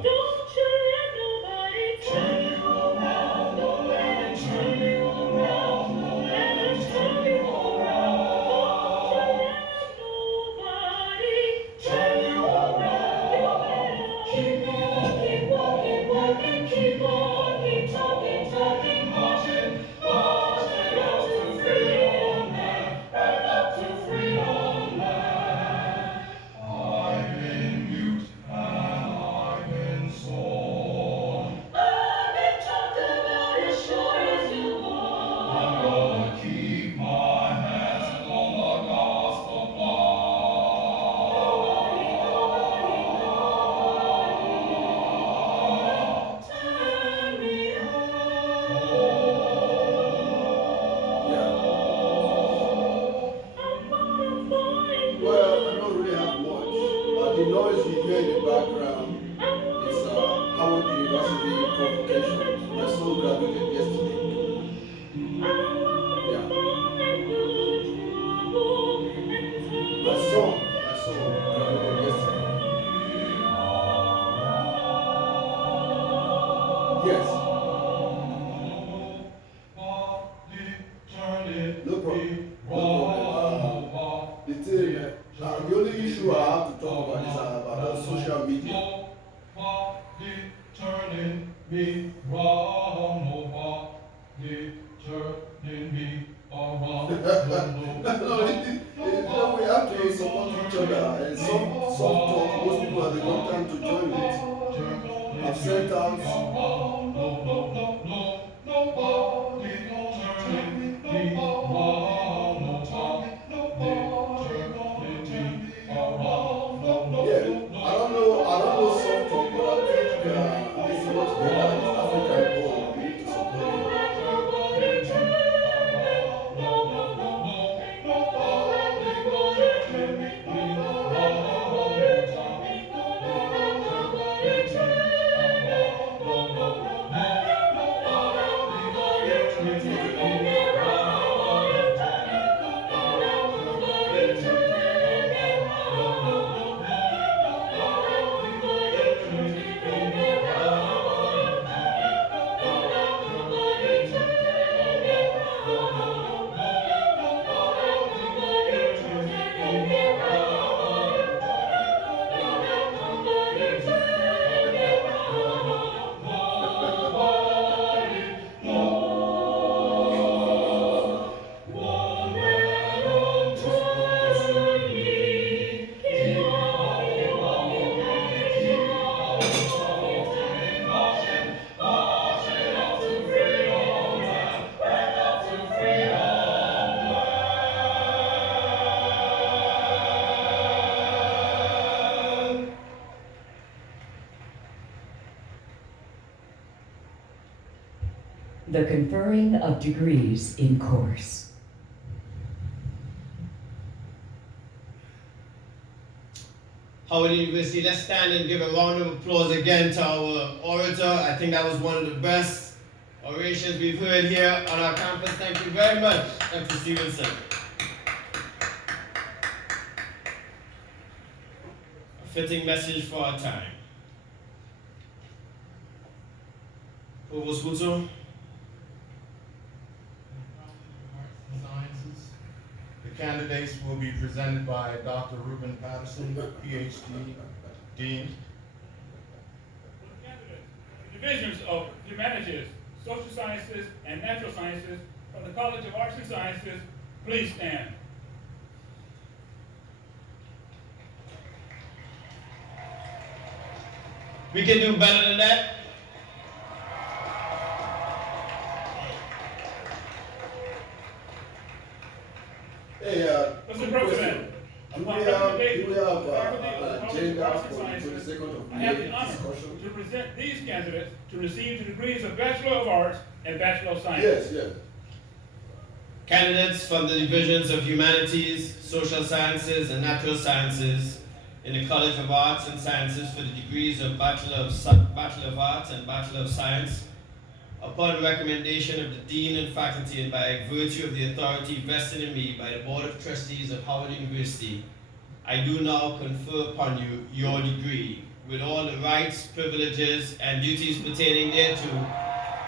Don't you let nobody turn you around. Don't let them turn you around. Don't let them turn you around. Don't you let nobody turn you around. You better keep on, keep walking, walking, keep on, keep talking, talking, marching, marching up to freedom land, right up to freedom land. I've been mute and I've been sworn. I've been talked about as sure as you want. I'm gonna keep my hands on the gospel plow. Nobody, nobody, nobody turn me I'm gonna find Well, I don't really have much. The noise you hear in the background is Howard University Convocation. My son graduated yesterday. Yeah. My son graduated yesterday. Yes. No problem. No problem. The thing, the only issue I have to talk about is about social media. Turning me wrong, nobody turning me around. No, we have to support each other. And soft talk, most people have a long time to join it. I've sent out. Nobody turning me wrong, nobody turning me around. Yeah, I don't know soft talk, but I think it's much better. It's African born. We need to support it. the conferring of degrees in course. Howard University, let's stand and give a round of applause again to our orator. I think that was one of the best orations we've heard here on our campus. Thank you very much, Dr. Stevenson. A fitting message for our time. Provost Wuto. Sciences. The candidates will be presented by Dr. Ruben Patterson, PhD, Dean. Divisions of Humanities, Social Sciences, and Natural Sciences from the College of Arts and Sciences, please stand. We can do better than that. Hey, Mr. President, do we upon have recommendation an of the Faculty of the College of agenda Arts for and the Sciences, 22nd of I May have the honor discussion? to present these candidates to receive the degrees of Bachelor of Arts and Bachelor of Science. Yes, yes. Candidates from the divisions of Humanities, Social Sciences, and Natural Sciences in the College of Arts and Sciences for the degrees of Bachelor of Arts and Bachelor of Science, upon recommendation of the Dean and faculty and by virtue of the authority vested in me by the Board of Trustees of Howard University, I do now confer upon you your degree, with all the rights, privileges, and duties pertaining thereto.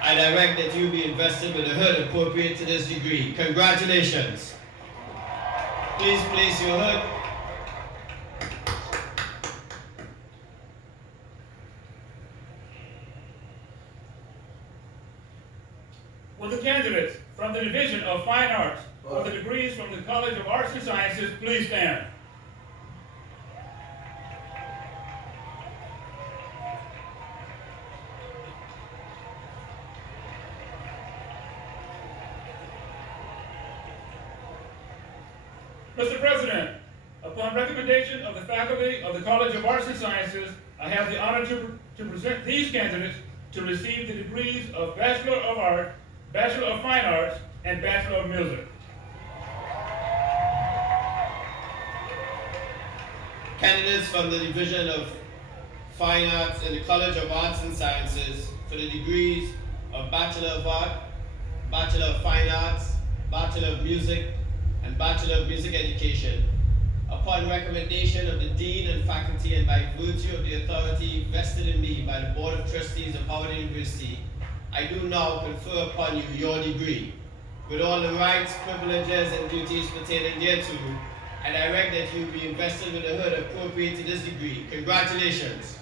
I direct that you be invested with a hood appropriate to this degree. Congratulations. Please place your hood. Will the candidates from the Division of Fine Arts for the degrees from the College of Arts and Sciences please stand? Mr. President, upon recommendation of the faculty of the College of Arts and Sciences, I have the honor to present these candidates to receive the degrees of Bachelor of Art, Bachelor of Fine Arts, and Bachelor of Music. Candidates from the Division of Fine Arts in the College of Arts and Sciences for the degrees of Bachelor of Art, Bachelor of Fine Arts, Bachelor of Music, and Bachelor of Music Education, upon recommendation of the Dean and faculty and by virtue of the authority vested in me by the Board of Trustees of Howard University, I do now confer upon you your degree, with all the rights, privileges, and duties pertaining thereto. I direct that you be invested with a hood appropriate to this degree. Congratulations.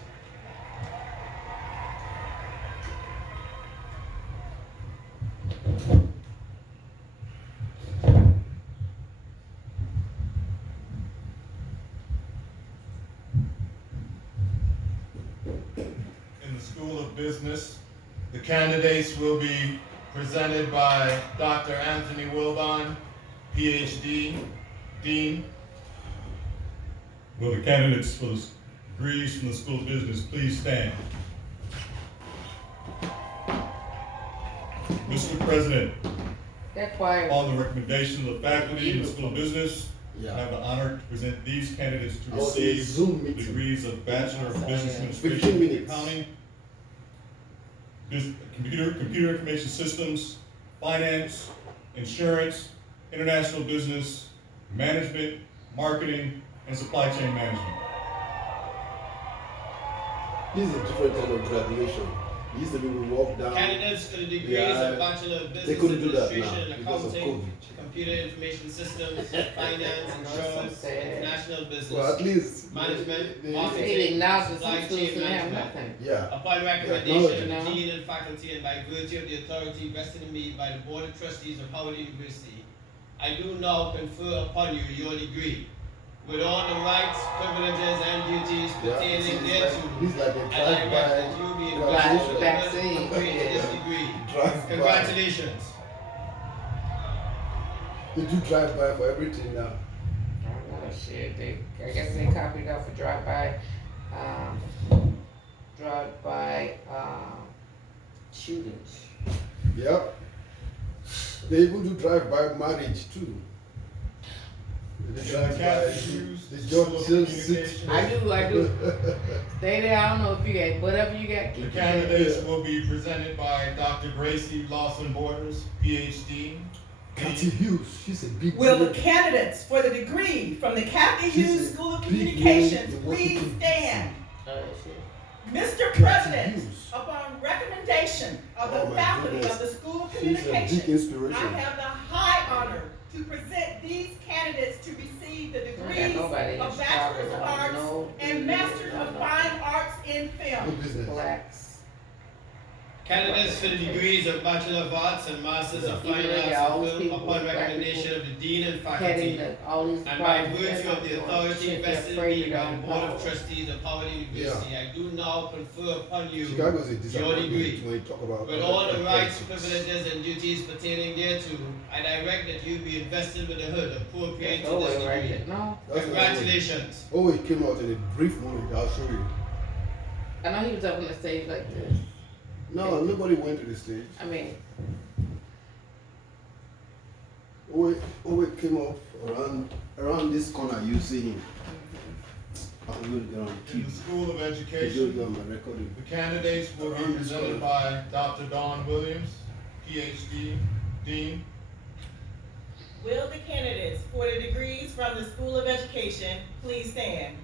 In the School of Business, the candidates will be presented by Dr. Anthony Wilbon, PhD, Dean. Will the candidates for the degrees from the School of Business please stand? Mr. President, That quiet. on the recommendation of the faculty in the School of Business, I have the honor to present these candidates to Oh, receive Zoom meeting. degrees of Bachelor of Business 15 Administration, minutes. Accounting, Computer Information Systems, Finance, Insurance, International Business, Management, Marketing, and Supply Chain Management. This is a different kind of graduation. It used to be we walk down. Candidates for the degrees Yeah, of Bachelor of they Business couldn't do that Administration now and because of Accounting, COVID. Computer Information Systems, Finance, Insurance, sad. International Business, Well, at least Management, they- Marketing, They acknowledge that Supply some schools Chain didn't have Management. nothing. Yeah. Upon Yeah, recommendation of no. the Dean and faculty and by virtue of the authority vested in me by the Board of Trustees of Howard University, I do now confer upon you your degree, with all the rights, privileges, and duties pertaining thereto. He's like a And I direct that drive-by. you be Drive invested with a vaccine. appropriate to this degree. Drive-by. Congratulations. They do drive-by for everything now. Oh, shit, I guess they copied off a drive-by shootings. Yep. They even do drive-by marriage too. They drive by. The judge still sits. I do. Stay there, I don't know if you got, whatever you got, The keep it candidates will be presented by Dr. Gracie Lawson Borders, PhD. Kathy Hughes, she's a big Will the lady. candidates for the degree from the Kathy She's Hughes a School of big Communications lady in please Washington, stand? Mr. Kathy President, Hughes. upon recommendation of Oh the my faculty goodness. of the School of She's a big Communications, inspiration. I have the high honor to present these candidates to receive the degrees nobody in of Chicago, Bachelor's of no, Arts no, and Masters of no. Fine Arts in No Film. business. Blacks. Candidates for the degrees of Bachelor of Arts and Masters of Fine Even though Arts all in these Film people, upon black recommendation people, of the Dean and Heading faculty, all these and by departments, virtue of the they're not authority doing shit, they're vested in afraid me of by their the Board power. of Trustees of Howard University, I do now confer upon you Chicago is a your disappointment degree. when you talk about With all the rights, politics. privileges, and duties pertaining thereto, I direct that you be invested with a hood appropriate That's to this over right degree. there. No, That's Congratulations. Oh, it came out in a brief moment. I'll show you. I know he was up on the stage like this. No, nobody went to the stage. I mean, Owe came up around this corner. You see him. I'm going to get on In TV. the School of He's going to Education, get on my recording. the candidates will be presented by Dr. Dawn Williams, PhD, Dean. Will the candidates for the degrees from the School of Education please stand?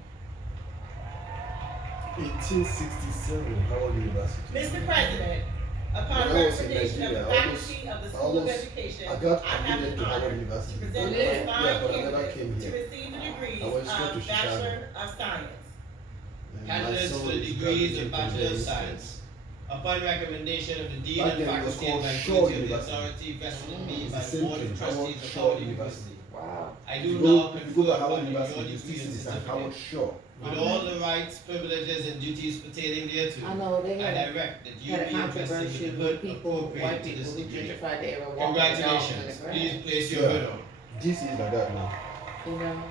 1867, Howard University. Mr. President, upon When I was in recommendation of the Nigeria, faculty of the School of Education, I got have admitted the to Howard honor to University. present Yeah, these fine but I never candidates came to here. receive the degrees I went straight to of Chicago. Bachelor of Science. And my Candidates son for the is degrees graduating of Bachelor of from Science. Upon recommendation of the Dean Back and then it was faculty and called by Shaw virtue of the University. authority vested in me It's by the the same Board of thing, Trustees Howard of Shaw Howard University. University. wow. I If do you now go, if you go confer by Howard upon you your University, you degree still and see this as Howard certificate. Shaw. With all the rights, privileges, and duties pertaining thereto, I know they I had, direct that you had a be invested controversy with the with hood people, appropriate white to people this who degree. gentrified the area walking their dogs in Congratulations. the Please grass. place your Yeah. hood on. This is like that now. You know,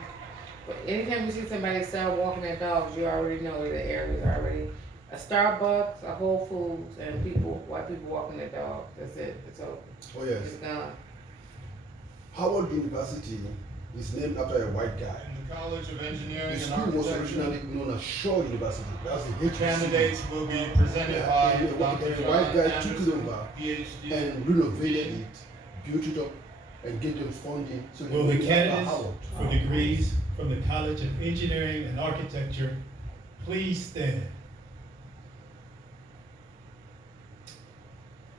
but anytime you see somebody start walking their dogs, you already know the area is already a Starbucks, a Whole Foods, and white people walking their dogs. That's it. It's over. Oh yes. It's gone. Howard University is named after a white guy. In the College of Engineering The and school was Architecture, originally known as Shaw University. That's the HBC. candidates will be presented by Yeah, Dr. the white guy John took it Anderson, over PhD. and renovated it, built it up, and gave them funding. So they Will the named it after candidates Howard. for degrees from the College of Engineering and Architecture please stand?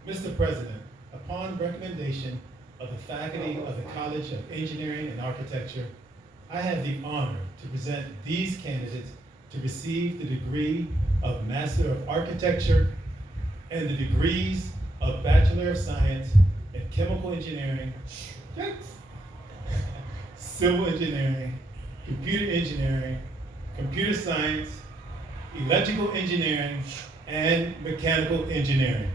Mr. President, upon recommendation of the faculty of the College of Engineering and Architecture, I have the honor to present these candidates to receive the degree of Master of Architecture and the degrees of Bachelor of Science in Chemical Engineering, Civil Engineering, Computer Engineering, Computer Science, Electrical Engineering, and Mechanical Engineering.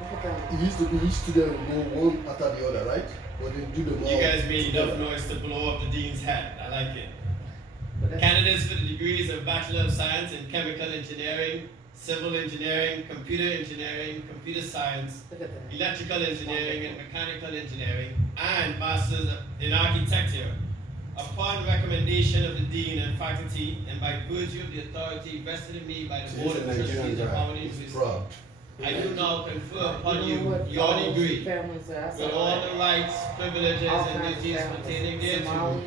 Look at them. It used to be each student would go one after the other, right? But they do them all. You guys made enough together. noise to blow up the dean's hat. I like it. But that's- Candidates for the degrees of Bachelor of Science in Chemical Engineering, Civil Engineering, Computer Engineering, Computer Science, Look at that. Electrical Engineering and Mechanical Engineering, and Masters in Architecture. Upon recommendation of the Dean and faculty, and by virtue of the authority vested in me by the See, Board he's of a Nigerian Trustees of guy. Howard He's University, proud. I do now confer upon You know you what? your All those degree. families are- I saw With all like the rights, privileges, all and kinds of duties families. pertaining thereto, Somalians,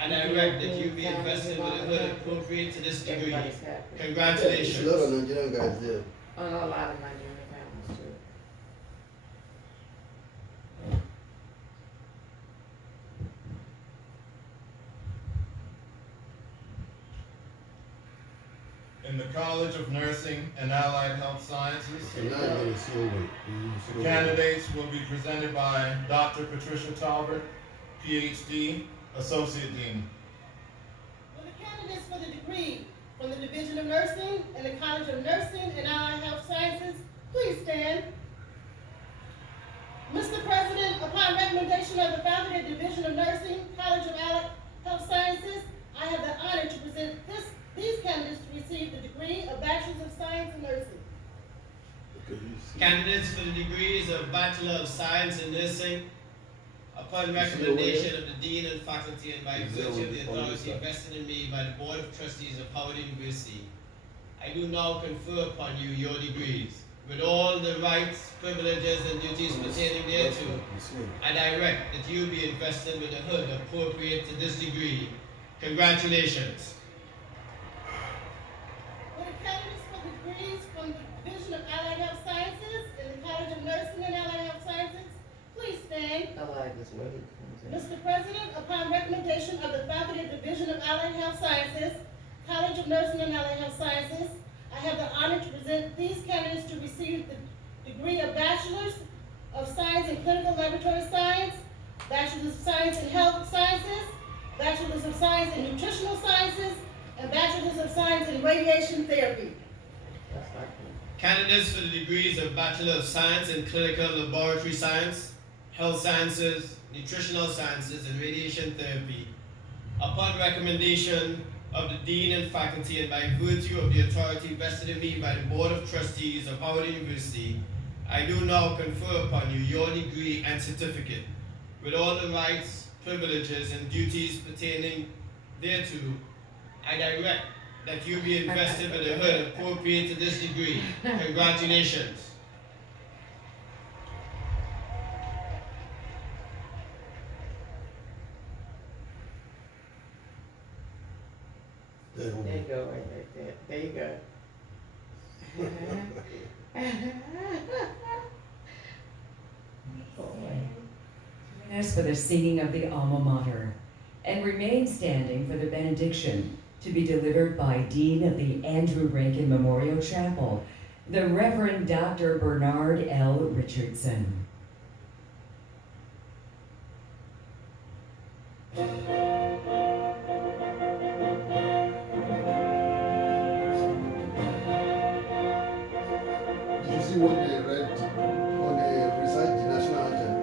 and I direct that you be Ethiopian invested with a families, hood appropriate to this degree. everybody's happy. There's a lot of Congratulations. Nigerian guys there. Oh, no, a lot of Nigerian families too. In the College of Nursing and Allied Health Sciences, And now you're going to see Owe. candidates will be presented by Dr. Patricia Talbert, PhD, Associate Dean. Will the candidates for the degree from the Division of Nursing and the College of Nursing and Allied Health Sciences please stand? Mr. President, upon recommendation of the faculty of Division of Nursing, College of Allied Health Sciences, I have the honor to present these candidates to receive the degree of Bachelor of Science in Nursing. The Candidates for the degrees of Bachelor of Science in Nursing, upon recommendation of the Dean and faculty and by virtue of the authority vested in me by the Board of Trustees of Howard University, I do now confer upon you your degrees, with all the rights, privileges, and duties pertaining thereto. I direct that you be invested with a hood appropriate to this degree. Congratulations. Will the candidates for degrees from the Division of Allied Health Sciences and the College of Nursing and Allied Health Sciences please stand? I like this way he comes in. Mr. President, upon recommendation of the faculty of Division of Allied Health Sciences, College of Nursing and Allied Health Sciences, I have the honor to present these candidates to receive the degree of Bachelor's of Science in Clinical Laboratory Science, Bachelor's of Science in Health Sciences, Bachelor's of Science in Nutritional Sciences, and Bachelor's of Science in Radiation Therapy. Candidates for the degrees of Bachelor of Science in Clinical Laboratory Science, Health Sciences, Nutritional Sciences, and Radiation Therapy, upon recommendation of the Dean and faculty and by virtue of the authority vested in me by the Board of Trustees of Howard University, I do now confer upon you your degree and certificate, with all the rights, privileges, and duties pertaining thereto. I direct that you be invested with a hood appropriate to this degree. Congratulations. There you go, right there. There you go. Join us for the singing of the Alma Mater, and remain standing for the benediction to be delivered by Dean of the Andrew Rankin Memorial Chapel, the Reverend Dr. Bernard L. Richardson. Did you see what they read when they recite the national anthem?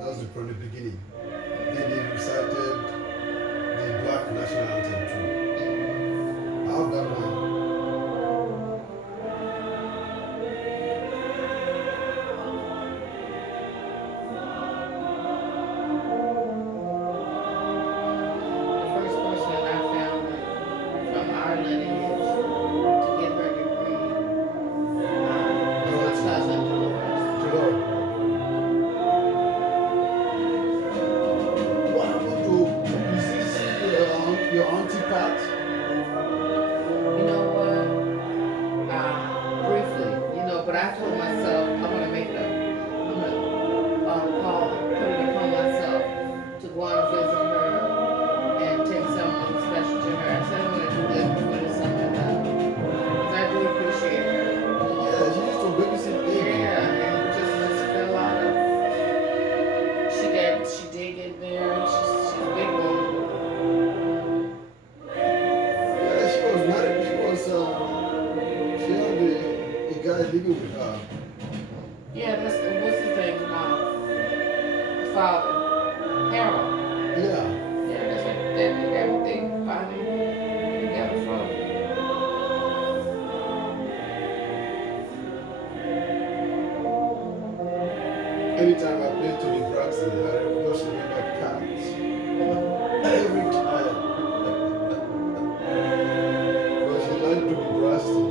That was from the beginning. Then they recited the black national anthem too. I have that one. The first person I found from our lineage to get her degree was my cousin Dolores. What happened to, is this your auntie Pat? You know what? Briefly, you know, but I told myself I'm gonna make it up. I'm gonna call her, put it upon myself to go and visit her and take something special to her. I said I'm gonna do that before the summer now. Because I do appreciate her. Yeah, she used to babysit baby. Yeah, and just feel out of. She did get married. She's a big woman. Yeah, she was married. She had a guy living with her. Yeah, that's what's his name, father, Harold. Yeah. Yeah, that's what everything finally together from. Anytime I play Tony Braxton, I just remember Pat. Every time. Because she liked Tony Braxton.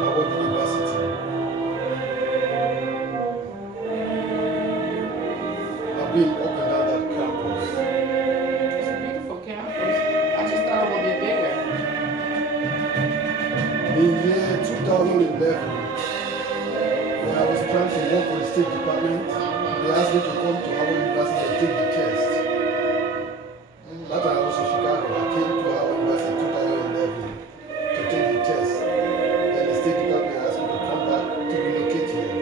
Howard University. I've been up and down that campus. It's a beautiful campus. I just thought it would be bigger. In year 2011, when I was trying to work for the State Department, they asked me to come to Howard University and take the test. That time I was in Chicago. I came to Howard University in 2011 to take the test. Then the State Department asked me to come back to relocate here.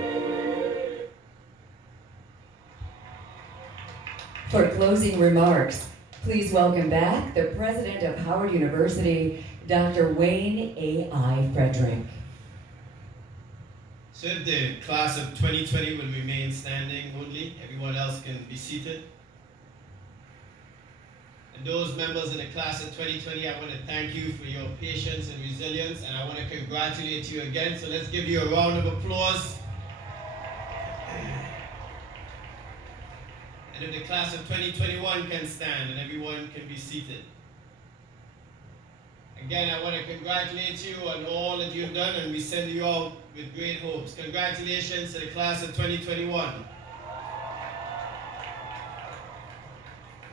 For closing remarks, please welcome back the President of Howard University, Dr. Wayne A.I. Frederick. So if the class of 2020 will remain standing only, everyone else can be seated. And those members of the class of 2020, I want to thank you for your patience and resilience, and I want to congratulate you again. So let's give you a round of applause. And if the class of 2021 can stand and everyone can be seated. Again, I want to congratulate you on all that you've done, and we send you out with great hopes. Congratulations to the class of 2021.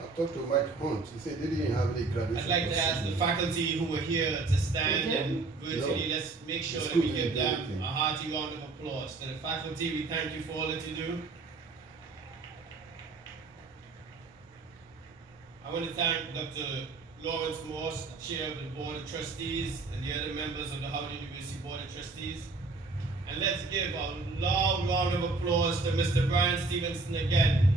I talked to Mike Hunt. He said they didn't have any graduation. I'd like to ask the faculty who were here to stand and virtually, let's make sure that we give them a hearty round of applause. To the faculty, we thank you for all that you do. I want to thank Dr. Lawrence Morse, the chair of the Board of Trustees, and the other members of the Howard University Board of Trustees. And let's give a loud round of applause to Mr. Brian Stevenson again.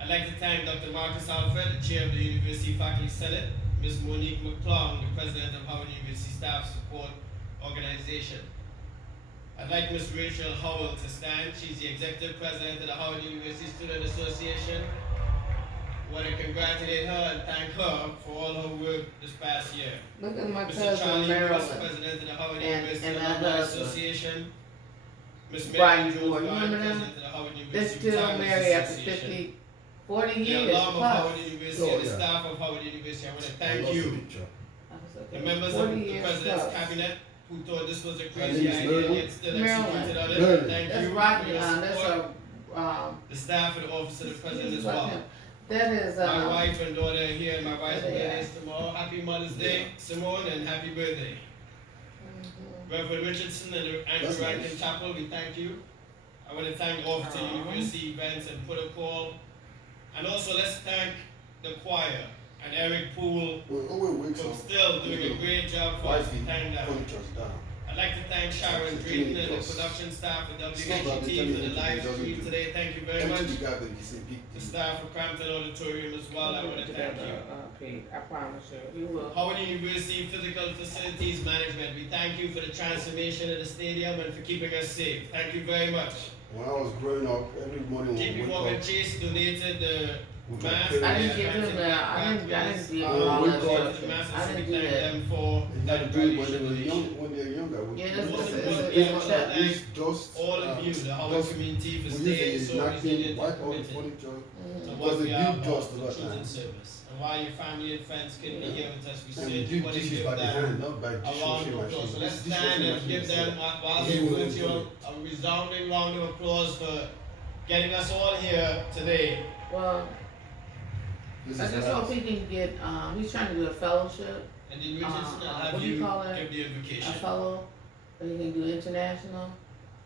I'd like to thank Dr. Marcus Alfred, the chair of the University Faculty Senate, Ms. Monique McClung, the president of Howard University Staff Support Organization. I'd like Ms. Rachel Howell to stand. She's the executive president of the Howard University Student Association. I want to congratulate her and thank her for all her work this past year. Look at my Mr. cousin Charlie Marilyn. Lewis, president of the Howard University and Alumni husband. Association. Ms. Brian Mary Ford, Jones, you remember them? president of the Howard They're University still Retirement married after Association. 50, 40 The years alum of plus. Howard University and the staff of Howard University, I want to thank you. The members of 40 the years president's plus. cabinet who thought this was a name crazy is idea Marilyn. yet still Marilyn. executed on it. Marilyn. Thank That's you for Rodney, your that's support. a, The staff and the office of the president as he's like well. him. That is, My wife and daughter are here, and my wife's Yeah. birthday is tomorrow. Happy Mother's Day, Simone, and happy birthday. Reverend Richardson and the Andrew That's Rankin nice. Chapel, we thank you. I want to thank the Office of University Events and Protocol. And also let's thank the choir and Eric Poole Wait, for still doing a great job for us. We thank them. I'd like to thank Sharon Drayton and the production staff at WHT for the live stream today. Thank you very much. The staff of Crampton Auditorium as well, I want to thank you. Pete, I promise you, you will. Howard University Physical Facilities Management, we thank you for the transformation of the stadium and for keeping us safe. Thank you very much. When I was growing up, every morning JP we Morgan wake up. Chase donated the With mask. my I didn't parents. give him that, I didn't give him Oh, all we that got- stuff. I I didn't do thank that. them for They had that to do it when they valuation were young. donation. When they were younger. Yeah, Most it's importantly, I a want to check. thank just all of you, the Howard just- community, for we staying use so a napkin, resilient wipe and all the committed furniture. to Because what they we do are just about, to the that children's time. service. And while your family and friends couldn't be here with us, we And said we we do want to dishes give by the them hand, not by a round dishwashing of applause. So machine. let's Dishwashing stand and machine give is them, there. while He they're will virtual, do a resounding round of applause for getting us all here today. Well, This I is just nice. hope he can get, he's trying to do a fellowship, And then Richardson, I'll have what do you you call it? give the a invocation. fellow, that he can do internationally.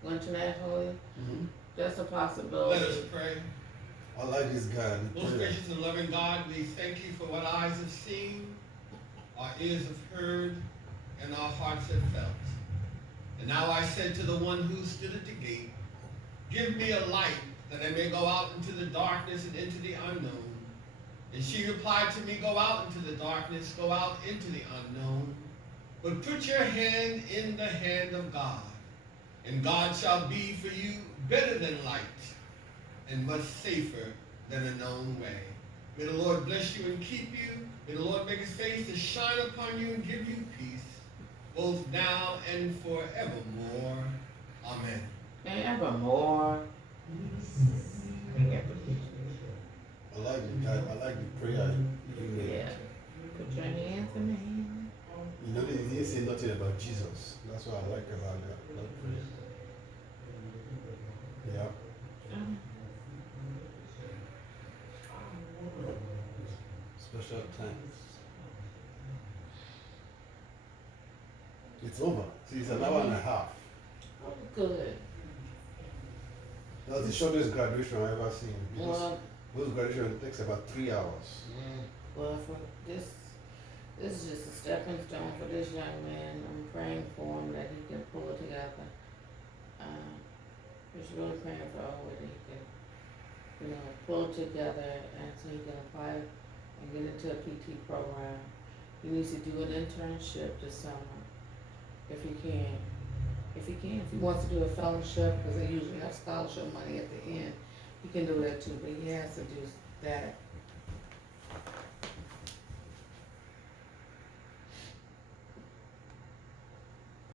Mhm. That's a Let us possibility. pray. I like this guy. the Most prayer. gracious and loving God, we thank you for what eyes have seen, our ears have heard, and our hearts have felt. And now I said to the one who stood at the gate, give me a light that I may go out into the darkness and into the unknown. And she replied to me, go out into the darkness, go out into the unknown, but put your hand in the hand of God, and God shall be for you better than light and much safer than a known way. May the Lord bless you and keep you. May the Lord make his face to shine upon you and give you peace, both now and forevermore. Amen. And evermore. I like the guy. I like the prayer. Yeah. Put your hands in the hand. You know, they didn't say nothing about Jesus. That's what I like about that prayer. Yeah. Special thanks. It's over. See, it's an hour and a half. Oh, good. That's the shortest graduation I've ever seen. Because Well, most graduation takes about 3 hours. well, for this is just a stepping stone for this young man. I'm praying for him that he can pull it together. Just really praying for Owen that he can, pull it together and so he can apply and get into a PT program. He needs to do an internship this summer, if he can. If he wants to do a fellowship, because they usually have scholarship money at the end. He can do that too, but he has to do that